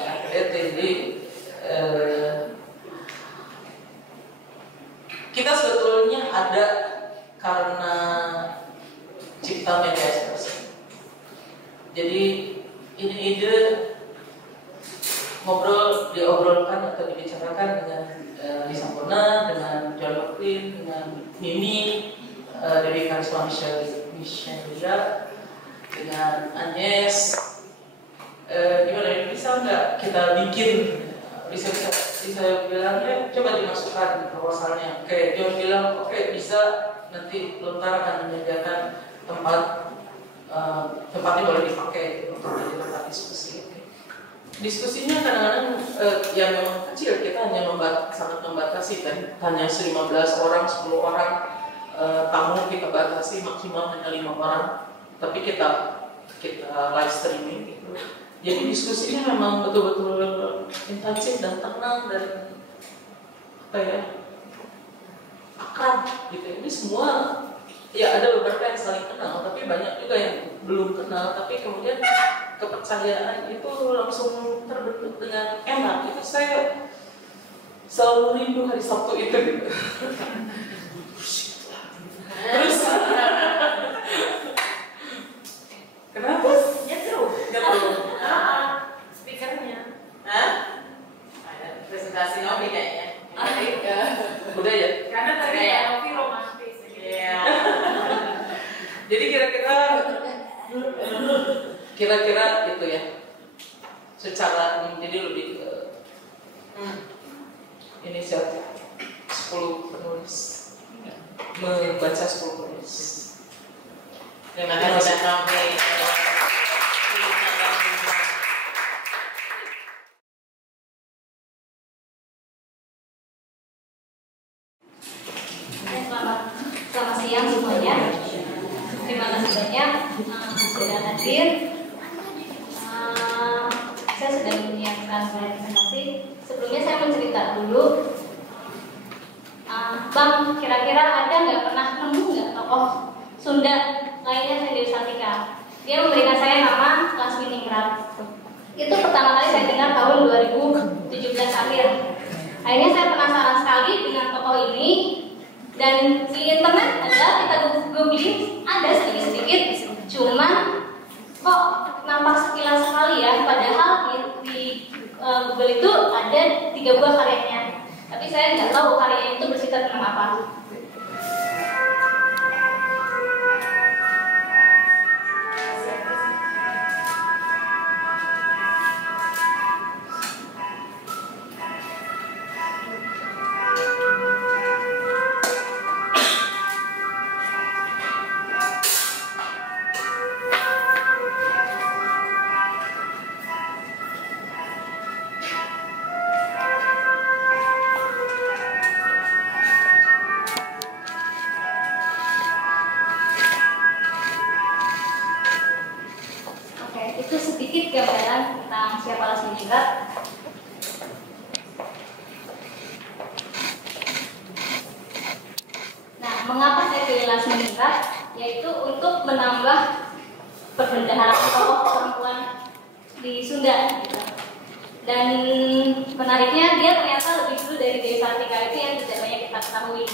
RPDT. Jadi kita sebetulnya ada karena cipta media ekspresi. Jadi ini ide diobrolkan atau dibicarakan dengan Lisa Pona, dengan John McLean, dengan Mimi, Dewi Karisma Michelia, dengan Agnes. Gimana bisa nggak kita bikin? Bisa bilang ya coba dimasukkan proposalnya. Oke, John bilang oke, bisa, nanti Lontar akan menyediakan tempatnya boleh dipakai untuk jadi tempat diskusi. Diskusinya kadang-kadang yang memang kecil, kita hanya sangat membatasi kan, hanya 15 orang, 10 orang, tamu kita batasi maksimal hanya 5 orang, tapi kita live streaming gitu. Jadi diskusinya memang betul-betul intensif dan tenang dan akrab gitu. Ini semua ya ada beberapa yang saling kenal, tapi banyak juga yang belum kenal, tapi kemudian kepercayaan itu langsung terbentuk dengan enak. Itu saya selalu rindu hari Sabtu itu gitu. Terus kenapa? Nyetrum. Speakernya. Hah? Ada presentasi Novi kayaknya. Udah ya? Karena tadi Novi romantis. Iya. Jadi kira-kira gitu ya. Secara jadi lebih ke inisiatif 10 penulis, membaca 10 penulis. Terima kasih sudah sampai. Selamat siang semuanya. Terima kasih banyak sudah hadir. Saya sudah menyiapkan presentasi. Sebelumnya saya mencerita dulu. Bang, kira-kira ada nggak pernah nemu nggak tokoh Sunda lainnya selain Dewi Sartika? Dia memberikan saya nama Lasminingrat. Itu pertama kali saya dengar tahun 2017 akhir. Akhirnya saya penasaran sekali dengan tokoh ini. Dan di internet ada, kita googling, ada sedikit-sedikit, cuman kok nampak sekilas sekali ya, padahal di Google itu ada 3 buah karyanya, tapi saya nggak tahu karyanya itu bersifat tentang apa. Itu sedikit gambaran tentang siapa Lasminingrat. Nah, mengapa saya pilih Lasminingrat? Yaitu untuk menambah perbendaharaan tokoh perempuan di Sunda. Gitu. Dan menariknya dia ternyata lebih dulu dari Dewi Sartika itu yang tidak banyak kita ketahui.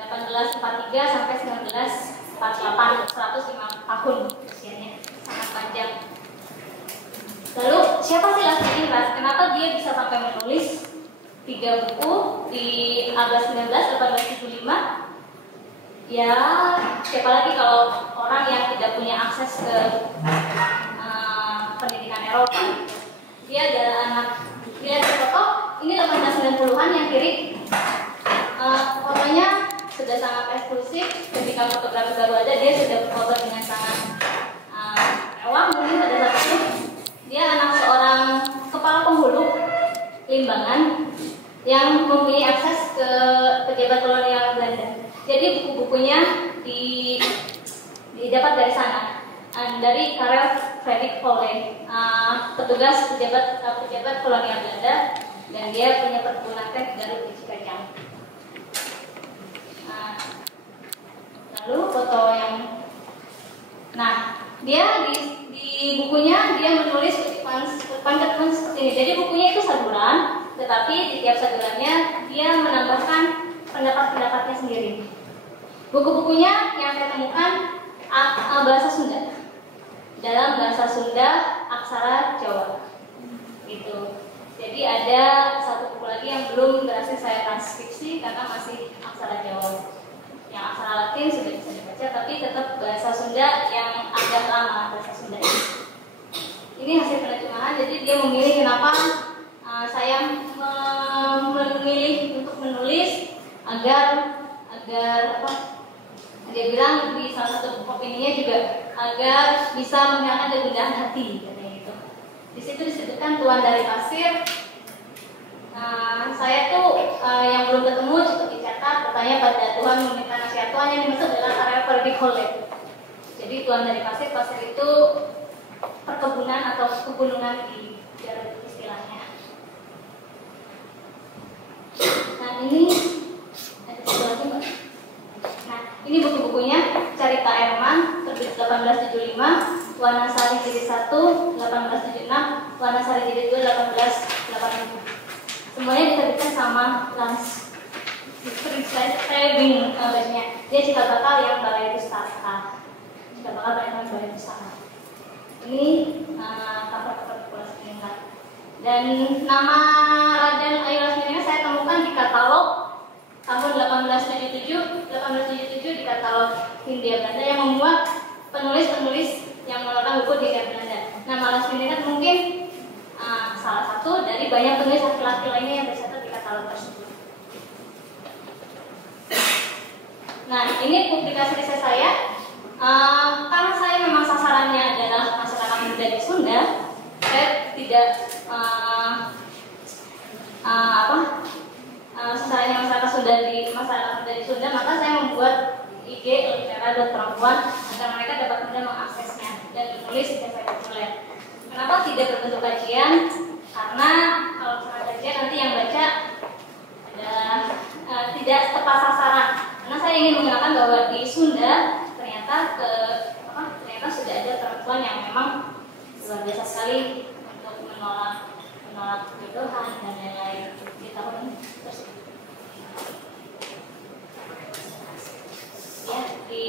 1843 sampai 1948, 105 tahun usianya, sangat panjang. Lalu siapa sih Lasminingrat? Kenapa dia bisa sampai menulis 3 buku di abad 19, 1875? Ya, siapa lagi kalau orang yang tidak punya akses ke pendidikan Eropa. Dia adalah anak, dia foto, ini 1890-an yang kiri. Fotonya sudah sangat eksklusif, ketika fotografi baru ada, dia sudah foto dengan sangat mewah, mungkin pada saat itu. Dia anak seorang kepala penghulu Limbangan yang mempunyai akses ke pejabat kolonial Belanda. Jadi buku-bukunya didapat dari sana, dari Karel Fredrik Holle, petugas pejabat kolonial Belanda, dan dia punya perkebunan teh dari Cikajang. Lalu foto yang, dia di bukunya dia menulis kutipan seperti ini. Jadi bukunya itu saduran, tetapi di tiap sadurannya dia menambahkan pendapat-pendapatnya sendiri. Buku-bukunya yang saya temukan bahasa Sunda, dalam bahasa Sunda aksara Jawa, gitu. Jadi ada satu buku lagi yang belum berhasil saya transkripsi karena masih aksara Jawa. Yang aksara Latin sudah bisa dibaca, tapi tetap bahasa Sunda yang agak lama, bahasa Sunda ini. Ini hasil penerjemahan, jadi dia memilih kenapa saya memilih untuk menulis agar apa? Dia bilang di salah satu opininya juga agar bisa menghilangkan kegundahan hati, katanya gitu. Di situ disebutkan Tuan dari Pasir. Saya tuh yang belum ketemu cukup dicatat, bertanya pada Tuhan, meminta nasihat Tuhan. Yang dimaksud adalah Karel Fredrik Holle. Jadi Tuan dari Pasir, Pasir itu perkebunan atau pegunungan di Garut istilahnya. Nah ini ada satu lagi Mbak. Nah ini buku-bukunya: Carita Erman terbit 1875, Wanasari Jilid 1 1876, Wanasari Jilid 2 1880. Semuanya diterbitkan sama Lans. Saya bingung bacanya. Dia cikal bakal yang Balai Pustaka. Cikal bakal yang Balai Pustaka. Ini cover-cover buku Lasminingrat. Dan nama Raden Ayu Lasminingrat saya temukan di katalog tahun 1877 di katalog Hindia Belanda yang memuat penulis-penulis yang mengeluarkan buku di Hindia Belanda. Nama Lasminingrat mungkin salah satu dari banyak penulis laki-laki lainnya yang tercatat di katalog tersebut. Nah, ini publikasi riset saya. Karena saya memang sasarannya adalah masyarakat muda di Sunda, saya tidak sasarannya masyarakat muda di Sunda, maka saya membuat IG Lentera dan Perempuan agar mereka dapat mudah mengaksesnya dan menulis essai populer. Kenapa tidak berbentuk kajian? Karena kalau misalkan kajian nanti yang baca tidak tepat sasaran. Karena saya ingin mengatakan bahwa di Sunda ternyata sudah ada perempuan yang memang luar biasa sekali untuk menolak perjodohan dan lain-lain di tahun tersebut. Ya, di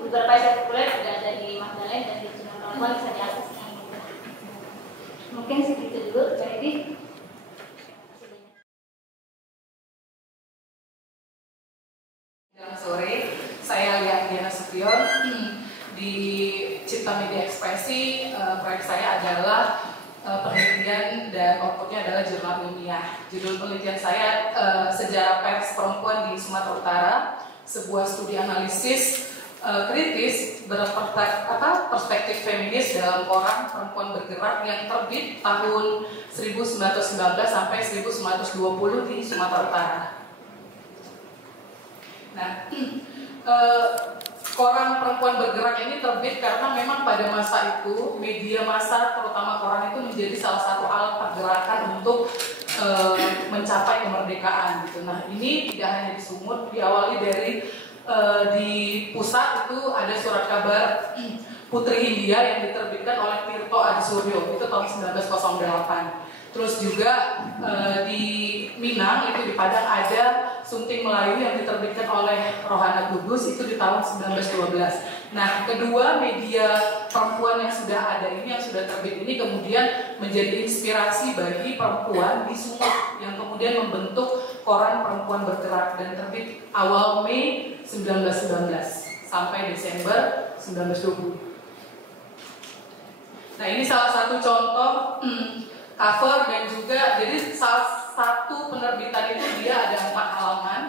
beberapa essai populer juga ada di Magdalena dan di Jurnal Perempuan bisa diakses dengan mudah. Mungkin segitu dulu, jadi. Selamat sore, saya Lia Diana Sution. Di Cipta Media Ekspresi, proyek saya adalah penelitian dan outputnya adalah jurnal ilmiah. Judul penelitian saya Sejarah Pers Perempuan di Sumatera Utara, sebuah studi analisis kritis perspektif feminis dalam koran Perempuan Bergerak yang terbit tahun 1919 sampai 1920 di Sumatera Utara. Nah, koran Perempuan Bergerak ini terbit karena memang pada masa itu media massa, terutama koran itu menjadi salah satu alat pergerakan untuk mencapai kemerdekaan gitu. Nah, ini tidak hanya di Sumut, diawali dari di pusat itu ada surat kabar Putri Hindia yang diterbitkan oleh Tirto Adi Suryo itu tahun 1908. Terus juga di Minang itu di Padang ada Sunting Melayu yang diterbitkan oleh Rohana Kudus itu di tahun 1912. Nah, kedua media perempuan yang sudah ada ini, yang sudah terbit ini kemudian menjadi inspirasi bagi perempuan di Sumut yang kemudian membentuk koran Perempuan Bergerak dan terbit awal Mei 1919 sampai Desember 1920. Nah, ini salah satu contoh cover dan juga jadi salah satu penerbitan itu dia ada 4 halaman.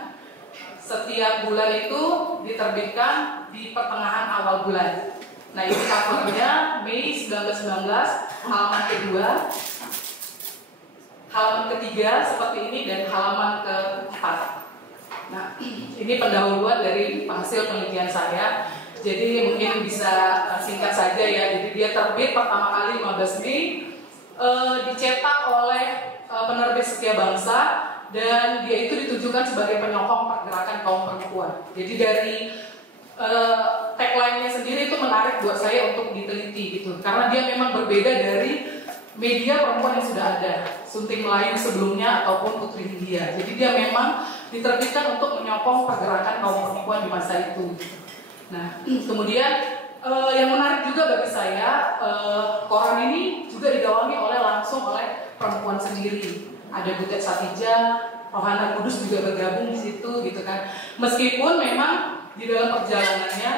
Setiap bulan itu diterbitkan di pertengahan awal bulan. Nah, ini covernya Mei 1919 halaman kedua, halaman ketiga seperti ini dan halaman keempat. Nah, ini pendahuluan dari hasil penelitian saya. Jadi mungkin bisa singkat saja ya. Jadi dia terbit pertama kali 15 Mei, dicetak oleh penerbit Setia Bangsa dan dia itu ditujukan sebagai penyokong pergerakan kaum perempuan. Jadi dari tagline-nya sendiri itu menarik buat saya untuk diteliti gitu, karena dia memang berbeda dari media perempuan yang sudah ada, Sunting Melayu sebelumnya ataupun Putri Hindia. Jadi dia memang diterbitkan untuk menyokong pergerakan kaum perempuan di masa itu. Nah, kemudian yang menarik juga bagi saya, koran ini juga digawangi langsung oleh perempuan sendiri. Ada Butet Satija, Rohana Kudus juga bergabung di situ gitu kan. Meskipun memang di dalam perjalanannya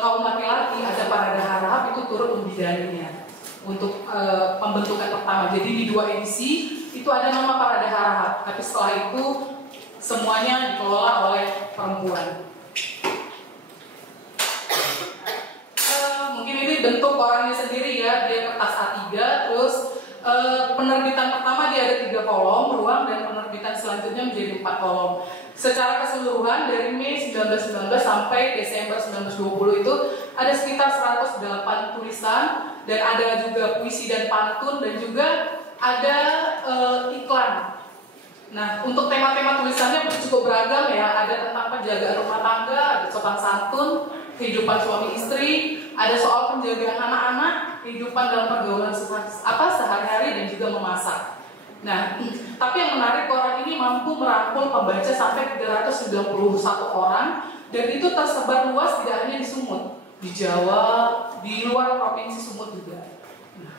kaum laki-laki ada Parada Harahap itu turut membidaninya untuk pembentukan pertama. Jadi di 2 edisi itu ada nama Parada Harahap, tapi setelah itu semuanya dikelola oleh perempuan. Mungkin ini bentuk korannya sendiri ya, dia kertas A3, terus penerbitan pertama dia ada 3 kolom ruang dan penerbitan selanjutnya menjadi 4 kolom. Secara keseluruhan dari Mei 1919 sampai Desember 1920 itu ada sekitar 108 tulisan dan ada juga puisi dan pantun dan juga ada iklan. Nah, untuk tema-tema tulisannya cukup beragam ya, ada tentang penjagaan rumah tangga, ada sopan santun, kehidupan suami istri, ada soal penjagaan anak-anak, kehidupan dalam pergaulan sehari-hari dan juga memasak. Nah, tapi yang menarik koran ini mampu merangkul pembaca sampai 391 orang dan itu tersebar luas tidak hanya di Sumut, di Jawa, di luar provinsi Sumut juga. Nah,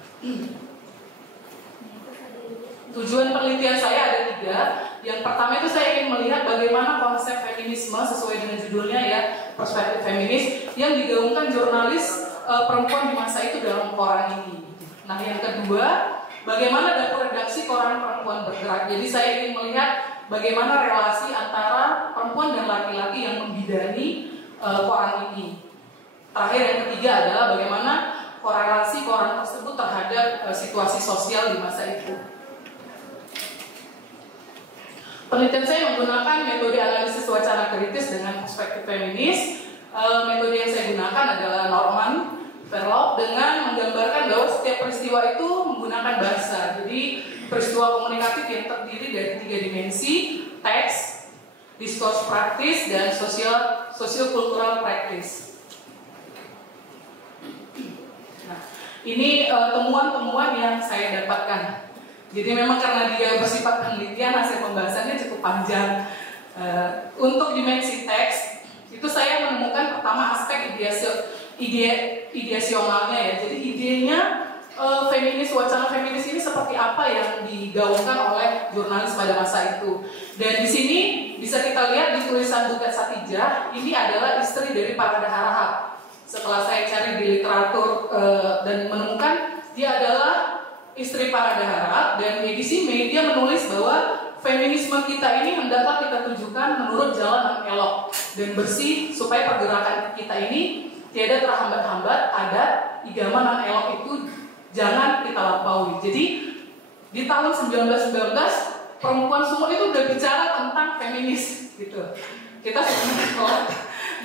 tujuan penelitian saya ada 3. Yang pertama itu saya ingin melihat bagaimana konsep feminisme sesuai dengan judulnya ya, perspektif feminis yang digaungkan jurnalis perempuan di masa itu dalam koran ini. Nah, yang kedua, bagaimana dapur redaksi koran Perempuan Bergerak. Jadi saya ingin melihat bagaimana relasi antara perempuan dan laki-laki yang membidani koran ini. Terakhir yang ketiga adalah bagaimana korelasi koran tersebut terhadap situasi sosial di masa itu. Penelitian saya menggunakan metode analisis wacana kritis dengan perspektif feminis. Metode yang saya gunakan adalah Norman Verloop dengan menggambarkan bahwa setiap peristiwa itu menggunakan bahasa. Jadi peristiwa komunikatif yang terdiri dari 3 dimensi, teks, discourse practice, dan socio-cultural practice. Nah, ini temuan-temuan yang saya dapatkan. Jadi memang karena dia bersifat penelitian, hasil pembahasannya cukup panjang. Untuk dimensi teks, itu saya menemukan pertama aspek ideasionalnya ya. Jadi idenya wacana feminis ini seperti apa yang digaungkan oleh jurnalis pada masa itu. Dan di sini bisa kita lihat di tulisan Butet Satijah, ini adalah istri dari Parada Harahap. Setelah saya cari di literatur dan menemukan dia adalah istri Parada Harahap, dan edisi Mei dia menulis bahwa feminisme kita ini hendaklah kita tujukan menurut jalan yang elok dan bersih supaya pergerakan kita ini tiada terhambat-hambat, adat, idaman dan elok itu jangan kita lampaui. Jadi di tahun 1919 perempuan Sumut itu udah bicara tentang feminis gitu. Kita sudah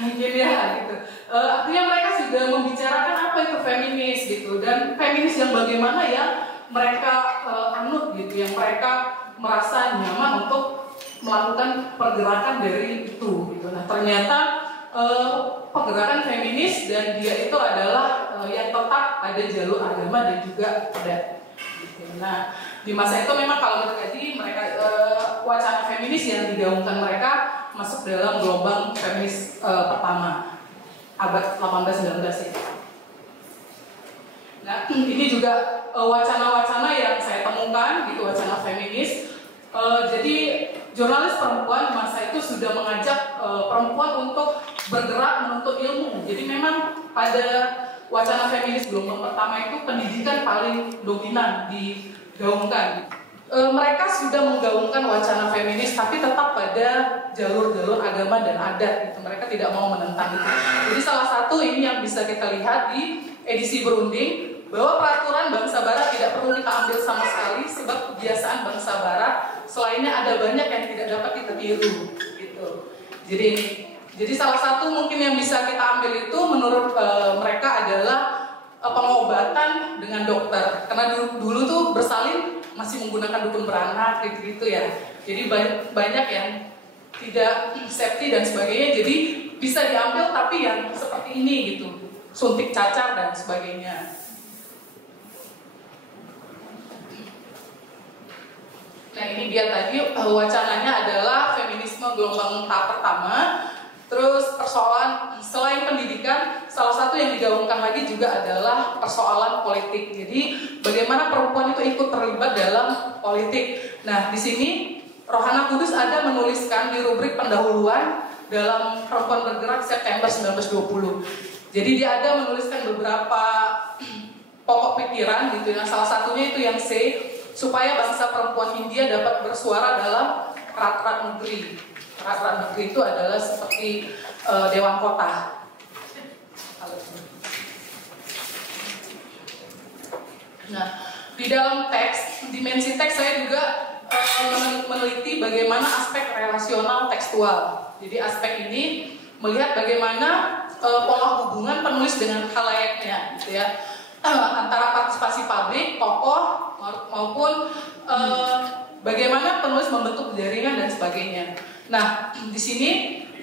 mungkin ya gitu. Artinya mereka sudah membicarakan apa itu feminis gitu, dan feminis yang bagaimana ya mereka anut gitu, yang mereka merasa nyaman untuk melakukan pergerakan dari itu gitu. Nah ternyata pergerakan feminis dan dia itu adalah yang tetap ada jalur agama dan juga adat. Gitu. Nah di masa itu memang kalau terjadi mereka wacana feminis yang digaungkan mereka masuk dalam gelombang feminis pertama abad 18-19 itu. Nah ini juga wacana-wacana yang saya temukan gitu, wacana feminis. Jadi jurnalis perempuan di masa itu sudah mengajak perempuan untuk bergerak menuntut ilmu. Jadi memang pada wacana feminis gelombang pertama itu pendidikan paling dominan digaungkan. Mereka sudah menggaungkan wacana feminis tapi tetap pada jalur-jalur agama dan adat gitu. Mereka tidak mau menentang itu. Jadi salah satu ini yang bisa kita lihat di edisi berunding, bahwa peraturan bangsa barat tidak perlu kita ambil sama sekali sebab kebiasaan bangsa barat selainnya ada banyak yang tidak dapat kita tiru gitu. Jadi salah satu mungkin yang bisa kita ambil itu menurut mereka adalah pengobatan dengan dokter, karena dulu tuh bersalin masih menggunakan dukun beranak gitu ya. Jadi banyak yang tidak safety dan sebagainya, jadi bisa diambil tapi yang seperti ini gitu, suntik cacar dan sebagainya. Nah ini dia tadi wacananya adalah feminisme gelombang tahap pertama. Terus persoalan selain pendidikan, salah satu yang digaungkan lagi juga adalah persoalan politik. Jadi bagaimana perempuan itu ikut terlibat dalam politik. Nah di sini Rohana Kudus ada menuliskan di rubrik pendahuluan dalam Perempuan Bergerak September 1920. Jadi dia ada menuliskan beberapa pokok pikiran gitu. Nah salah satunya itu yang C, supaya bangsa perempuan Hindia dapat bersuara dalam rat-rat negeri. Rat-rat negeri itu adalah seperti dewan kota. Nah, di dalam teks, dimensi teks saya juga meneliti bagaimana aspek relasional tekstual. Jadi aspek ini melihat bagaimana pola hubungan penulis dengan khalayaknya, gitu ya. Antara partisipasi publik, tokoh maupun bagaimana penulis membentuk jaringan dan sebagainya. Nah, di sini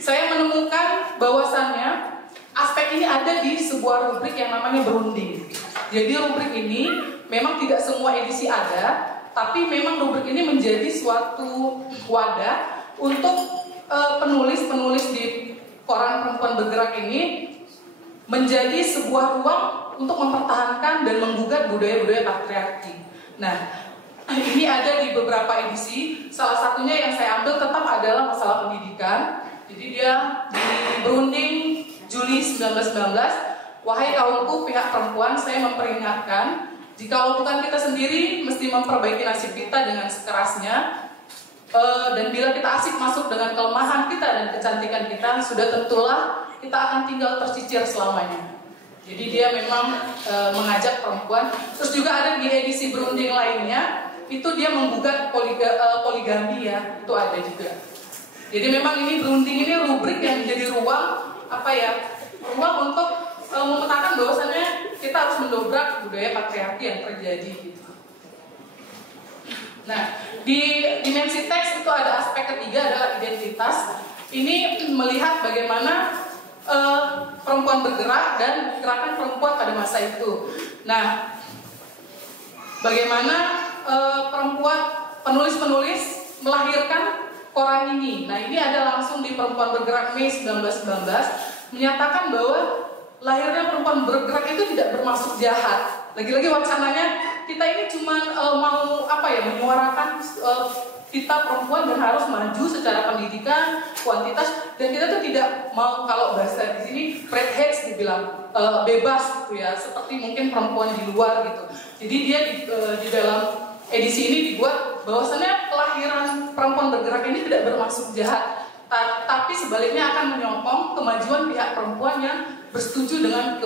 saya menemukan bahwasannya aspek ini ada di sebuah rubrik yang namanya berunding. Jadi rubrik ini memang tidak semua edisi ada, tapi memang rubrik ini menjadi suatu wadah untuk penulis-penulis di koran Perempuan Bergerak ini menjadi sebuah ruang untuk mempertahankan dan menggugat budaya-budaya patriarki. Nah, ini ada di beberapa edisi. Salah satunya yang saya ambil tetap adalah masalah pendidikan. Jadi dia di berunding Juli 1919, wahai kaumku pihak perempuan, saya memperingatkan, jika bukan kita sendiri mesti memperbaiki nasib kita dengan sekerasnya, Dan bila kita asik masuk dengan kelemahan kita dan kecantikan kita, sudah tentulah kita akan tinggal tercicir selamanya. Jadi dia memang mengajak perempuan. Terus juga ada di edisi berunding lainnya, itu dia menggugat poligami ya, itu ada juga. Jadi memang ini berunding ini rubrik yang menjadi ruang ruang untuk memetakan bahwasannya kita harus mendobrak budaya patriarki yang terjadi gitu. Nah, di dimensi teks itu ada aspek ketiga adalah identitas. Ini melihat bagaimana perempuan bergerak dan gerakan perempuan pada masa itu. Nah, bagaimana perempuan penulis-penulis melahirkan koran ini. Nah, ini ada langsung di Perempuan Bergerak Mei 1919 menyatakan bahwa lahirnya perempuan bergerak itu tidak bermaksud jahat. Lagi-lagi wacananya kita ini cuma mau menyuarakan kita perempuan dan harus maju secara pendidikan, kuantitas, dan kita tuh tidak mau, kalau bahasa di sini redheads dibilang bebas gitu ya, seperti mungkin perempuan di luar gitu. Jadi dia di dalam edisi ini dibuat bahwasannya kelahiran perempuan bergerak ini tidak bermaksud jahat, tapi sebaliknya akan menyokong kemajuan pihak perempuan yang bersetuju dengan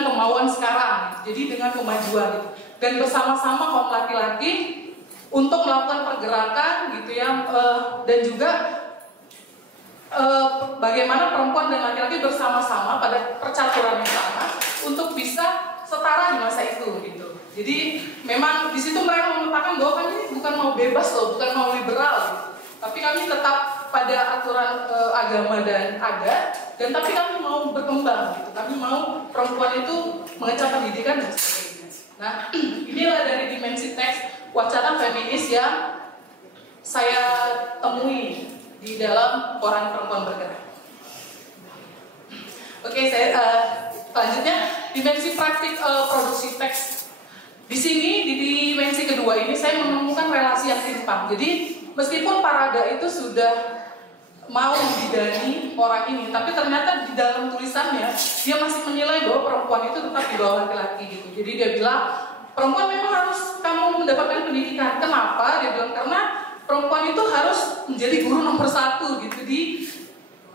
kemauan sekarang, jadi dengan kemajuan gitu. Dan bersama-sama kaum laki-laki untuk melakukan pergerakan gitu ya, dan juga bagaimana perempuan dan laki-laki bersama-sama pada percaturan yang sama untuk bisa setara di masa itu gitu. Jadi memang di situ mereka mengatakan bahwa kami bukan mau bebas loh, bukan mau liberal gitu. Tapi kami tetap pada aturan agama dan adat, dan tapi kami mau berkembang gitu. Kami mau perempuan itu mengecap pendidikan dan sebagainya. Nah, inilah dari dimensi teks wacana feminis yang saya temui di dalam koran Perempuan Bergerak. Oke, saya selanjutnya dimensi praktik produksi teks. Di sini di dimensi kedua ini saya menemukan relasi yang timpang. Jadi meskipun Parada itu sudah mau membidani orang ini, tapi ternyata di dalam tulisannya dia masih menilai bahwa perempuan itu tetap di bawah laki-laki gitu. Jadi dia bilang perempuan memang harus kamu mendapatkan pendidikan. Kenapa? Dia bilang karena perempuan itu harus menjadi guru nomor 1 gitu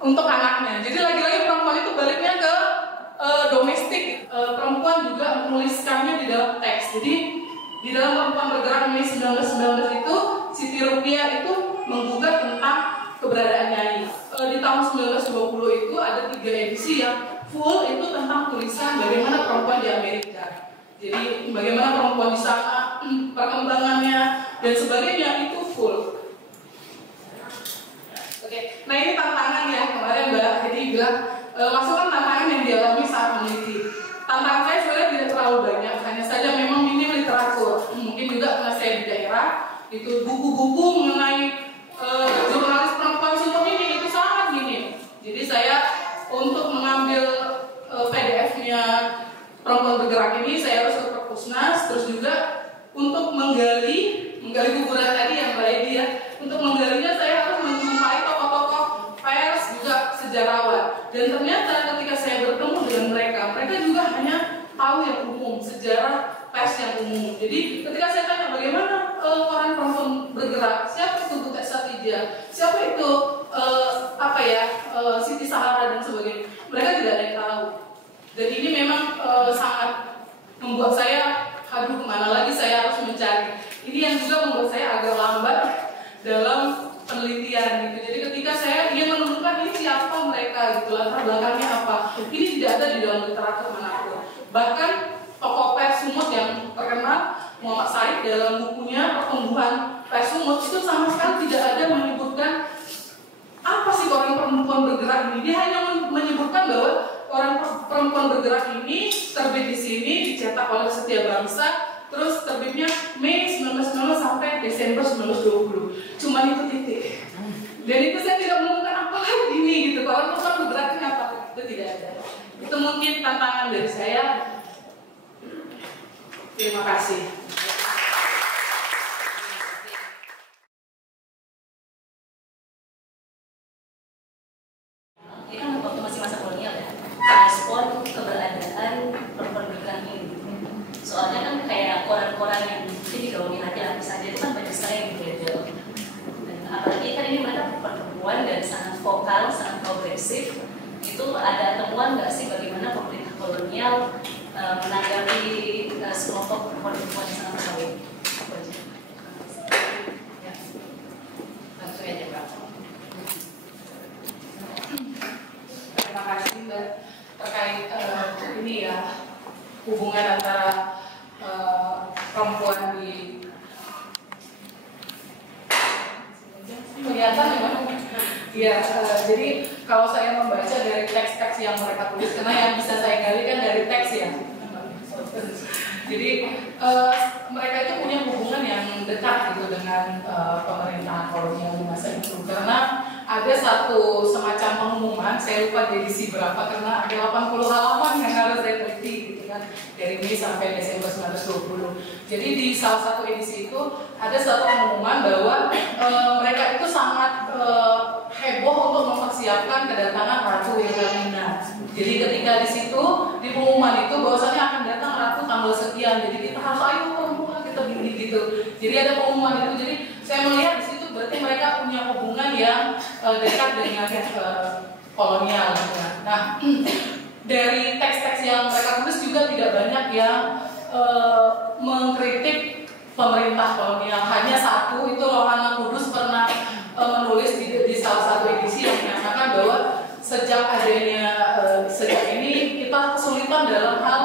untuk anaknya. Jadi lagi-lagi perempuan itu baliknya ke domestik. Perempuan juga menuliskannya di dalam teks. Jadi di dalam Perempuan Bergerak Mei 1919 itu Siti Rupiah itu menggugat tentang keberadaan Nyai. Di tahun 1920 itu ada 3 edisi yang full itu tentang tulisan bagaimana perempuan di Amerika. Jadi bagaimana perempuan di sana, perkembangannya dan sebagainya itu full. Oke, nah ini tantangan ya, kemarin Mbak Hedi bilang masukkan tantangan yang dialami saat meneliti. Tantangan saya sebenarnya tidak terlalu banyak, hanya saja memang minim literatur. Mungkin juga karena saya di daerah, itu buku-buku mengenai jurnalis perempuan sumur ini itu sangat minim. Jadi saya untuk mengambil PDF-nya Perempuan Bergerak ini saya harus ke Perpusnas, terus juga untuk menggali kuburan tadi yang Mbak Edi ya. Untuk menggalinya saya harus menjumpai tokoh-tokoh pers juga sejarawan. Dan ternyata ketika saya bertemu dengan mereka juga hanya tahu yang umum, sejarah pers yang umum. Jadi ketika saya tanya bagaimana koran Perempuan Bergerak, siapa itu Butet Satija, siapa itu Siti Sahara dan sebagainya, mereka tidak ada yang tahu. Dan ini memang sangat membuat saya, aduh kemana lagi saya harus mencari. Ini yang juga membuat saya agak lambat dalam penelitian gitu. Jadi ketika saya ingin menemukan ini siapa mereka gitu, latar belakangnya apa, ini tidak ada di dalam literatur manapun. Bahkan tokoh pers Sumut yang terkenal Muhammad Said dalam bukunya Pertumbuhan Pers Sumut itu sama sekali tidak ada menyebutkan apa sih koran Perempuan Bergerak ini. Dia hanya menyebutkan bahwa koran Perempuan Bergerak ini terbit di sini, dicetak oleh Setia Bangsa, terus terbitnya Mei 1919 sampai Desember 1920. Cuma itu titik. Dan itu saya tidak menemukan apa lagi ini gitu. Koran Perempuan Bergerak ini apa? Itu tidak ada. Itu mungkin tantangan dari saya. Terima kasih. Ini kan waktu masih masa kolonial ya, respon keberadaan perempuan bergerak ini. Soalnya kan kayak koran-koran yang mungkin digawangi laki-laki saja itu kan banyak sekali yang berbeda. perempuan dan sangat vokal, sangat progresif. Itu ada temuan nggak sih bagaimana pemerintah kolonial menanggapi sekelompok perempuan yang sangat kawin? Ya. Langsung aja Mbak. Terima kasih Mbak. Terkait ini ya, hubungan antara perempuan di kelihatan ya. Iya, jadi kalau saya membaca dari teks-teks yang mereka tulis, karena yang bisa saya gali kan dari teks ya. Jadi mereka itu punya hubungan yang dekat gitu dengan pemerintahan kolonial di masa itu, karena ada satu semacam pengumuman, saya lupa di edisi berapa karena ada 80 halaman yang harus saya teliti gitu kan, dari Mei sampai Desember 1920. Jadi di salah satu edisi itu ada satu pengumuman bahwa mereka itu sangat heboh untuk mempersiapkan kedatangan Ratu Wilhelmina. Jadi ketika di situ di pengumuman itu bahwasannya akan datang Ratu tanggal sekian, jadi kita harus ayo perempuan kita beli gitu. Jadi ada pengumuman itu, jadi saya melihat di situ berarti mereka punya hubungan yang dekat dengan kolonial. Nah, dari teks-teks yang mereka tulis juga tidak banyak yang mengkritik pemerintah kolonial. Hanya satu, itu Rohana Kudus pernah menulis di salah satu edisi yang menyatakan bahwa sejak ini kita kesulitan dalam hal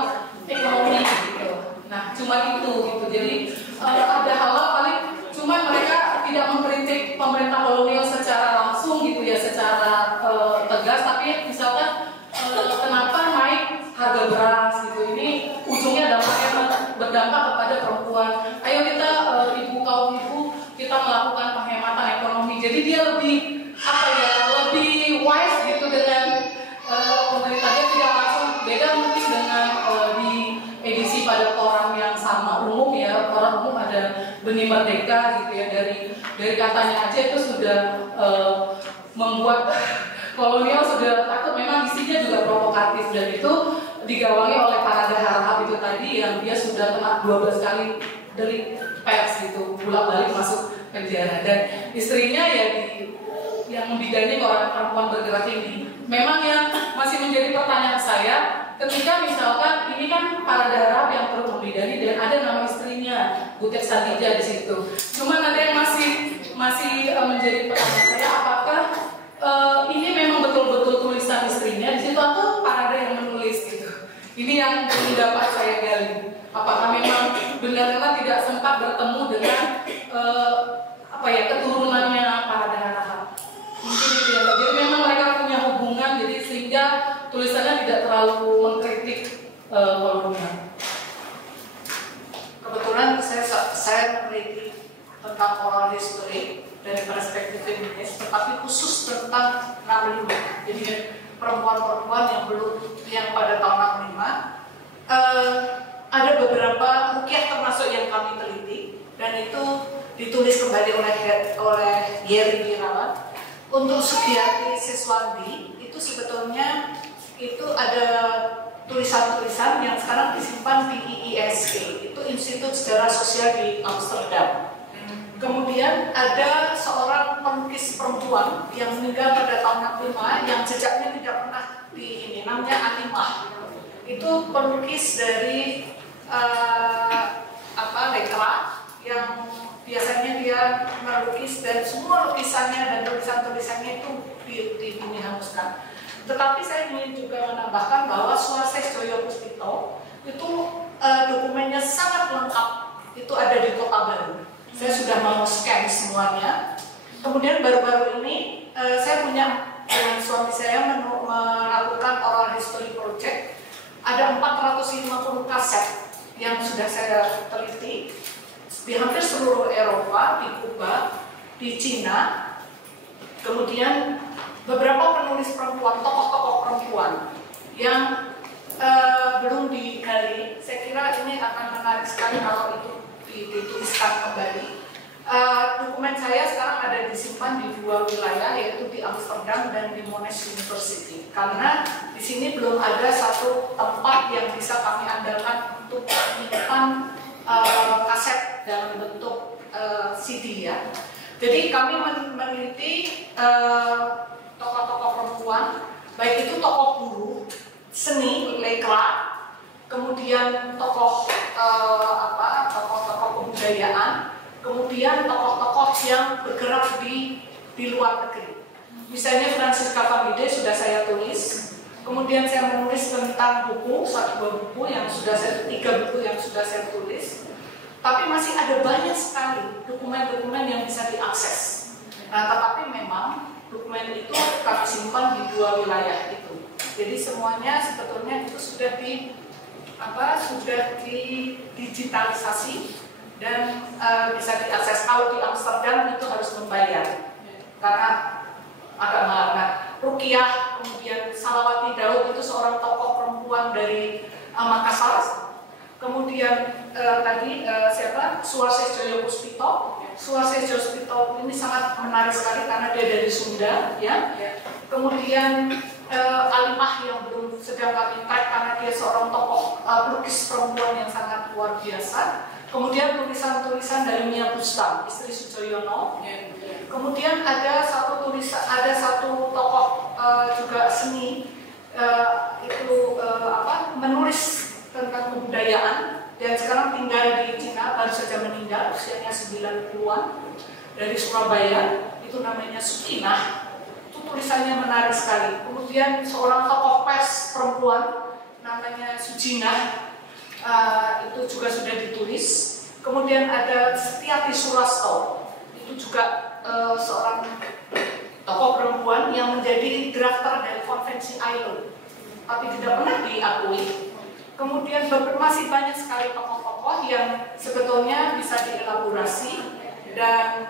ekonomi gitu. Nah, cuma itu gitu. Jadi ada hal-hal paling cuma mereka tidak mengkritik pemerintah kolonial secara langsung gitu ya, secara tegas, tapi misalkan kenapa naik harga beras gitu, ini ujungnya dampaknya berdampak kepada perempuan. Ayo kita kaum ibu kita melakukan penghematan ekonomi. Jadi dia lebih lebih wise gitu dengan pemerintah. Dia tidak langsung beda mungkin dengan di edisi pada koran yang sama umum ya, koran umum ada Benih Merdeka gitu ya, dari katanya aja itu sudah membuat kolonial sudah takut. Memang isinya juga provokatif dan itu digawangi oleh Parada Harahap itu tadi yang dia sudah kena 12 kali dari pers gitu, bolak-balik masuk penjara, dan istrinya ya yang membidani orang perempuan bergerak ini. Memang yang masih menjadi pertanyaan saya ketika misalkan ini kan Parada Harahap yang perlu membidani dan ada nama istrinya Butet Santija di situ. Cuman ada yang masih menjadi pertanyaan saya, apakah ini memang betul-betul tulisan istrinya di situ atau Parada yang menulis gitu. Ini yang dapat saya gali. Apakah memang benar-benar tidak sempat bertemu dengan keturunannya Parada Harahap? Mungkin itu ya. Jadi memang mereka punya hubungan, jadi sehingga tulisannya tidak terlalu mengkritik kolonial. Kebetulan saya meneliti tentang oral history dari perspektif feminis, tetapi khusus tentang 65. Jadi perempuan-perempuan yang pada tahun 65 ada beberapa rukyah termasuk yang kami teliti dan itu ditulis kembali oleh Yeri Wirawan. Untuk Sugiyati Siswandi itu sebetulnya itu ada tulisan-tulisan yang sekarang disimpan di IISG, itu Institut Sejarah Sosial di Amsterdam. Kemudian ada seorang pelukis perempuan yang meninggal pada tahun 65 yang jejaknya tidak pernah namanya Atimah. Itu pelukis dari Lekra yang biasanya dia melukis dan semua lukisannya dan tulisan-tulisannya itu dihanguskan. Tetapi saya ingin juga menambahkan bahwa Swases Joyo Puspito itu dokumennya sangat lengkap, itu ada di Kota Baru. Saya sudah mau scan semuanya. Kemudian baru-baru ini saya punya dengan suami saya melakukan oral history project. Ada 450 kaset yang sudah saya teliti di hampir seluruh Eropa, di Kuba, di Cina. Kemudian beberapa penulis perempuan, tokoh-tokoh perempuan yang belum digali. Saya kira ini akan menarik sekali kalau itu dituliskan kembali. Dokumen saya sekarang ada disimpan di 2 wilayah, yaitu di Amsterdam dan di Monash University. Karena di sini belum ada satu tempat yang bisa kami andalkan untuk menyimpan kaset dalam bentuk CD ya. Jadi kami meneliti tokoh-tokoh perempuan, baik itu tokoh buruh, seni, lekra, kemudian tokoh tokoh-tokoh kebudayaan, kemudian tokoh-tokoh yang bergerak di luar negeri. Misalnya Francisca Famide sudah saya tulis, kemudian saya menulis tentang buku, 1-2 buku yang sudah saya, 3 buku yang sudah saya tulis. Tapi masih ada banyak sekali dokumen-dokumen yang bisa diakses. Nah, tetapi memang dokumen itu kami simpan di 2 wilayah itu. Jadi semuanya sebetulnya itu sudah digitalisasi dan bisa diakses. Kalau di Amsterdam itu harus membayar karena agak mahal. Nah, Rukiah, kemudian Salawati Daud itu seorang tokoh perempuan dari Makassar. Kemudian siapa? Suarsejoyo Puspito. Suarsejoyo Puspito ini sangat menarik sekali karena dia dari Sunda, ya. Kemudian Alimah yang belum sedang kami track karena dia seorang tokoh pelukis perempuan yang sangat luar biasa. Kemudian tulisan-tulisan dari Mia Bustam, istri Sujoyono. Kemudian ada satu tokoh juga seni menulis tentang kebudayaan dan sekarang tinggal di Cina, baru saja meninggal, usianya 90-an, dari Surabaya, itu namanya Sukinah. Itu tulisannya menarik sekali. Kemudian seorang tokoh pers perempuan namanya Sujinah, itu juga sudah ditulis. Kemudian ada Setiati Surasto, itu juga seorang tokoh perempuan yang menjadi drafter dari konvensi ILO, tapi tidak pernah diakui. Kemudian masih banyak sekali tokoh-tokoh yang sebetulnya bisa dielaborasi dan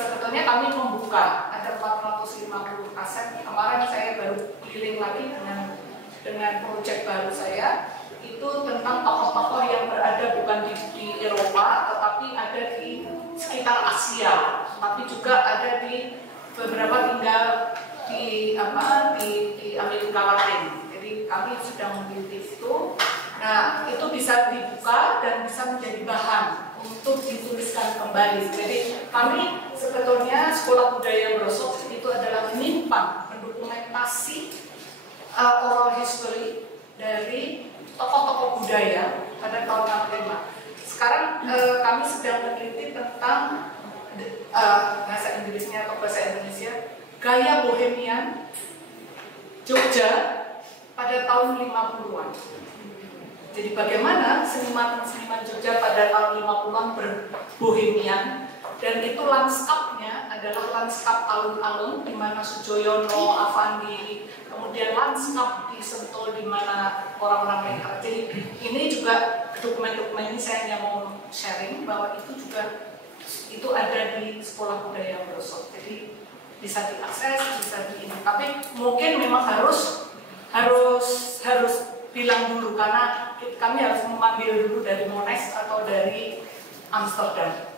sebetulnya kami membuka ada 450 kaset. Kemarin saya baru keliling lagi dengan proyek baru saya itu tentang tokoh-tokoh yang berada bukan di Eropa tetapi ada di sekitar Asia, tapi juga ada di beberapa tinggal di Amerika Latin. Jadi kami sedang meneliti itu. Nah, itu bisa dibuka dan bisa menjadi bahan untuk dituliskan kembali. Jadi kami sebetulnya Sekolah Budaya Brosok itu adalah menyimpan mendokumentasi oral history dari tokoh-tokoh budaya pada tahun 65. Sekarang kami sedang meneliti tentang bahasa Inggrisnya atau bahasa Indonesia gaya bohemian Jogja pada tahun 50-an. Jadi bagaimana seniman-seniman Jogja pada tahun 50-an berbohemian, dan itu lanskapnya adalah lanskap alun-alun di mana Sujoyono, Avandi, kemudian lanskap di Sentul di mana orang-orang lain. Jadi ini juga dokumen-dokumen ini saya hanya mau sharing bahwa itu juga itu ada di Sekolah Budaya Brosok. Jadi bisa diakses, bisa tapi mungkin memang harus bilang dulu karena kami harus memanggil dulu dari Monash atau dari Amsterdam.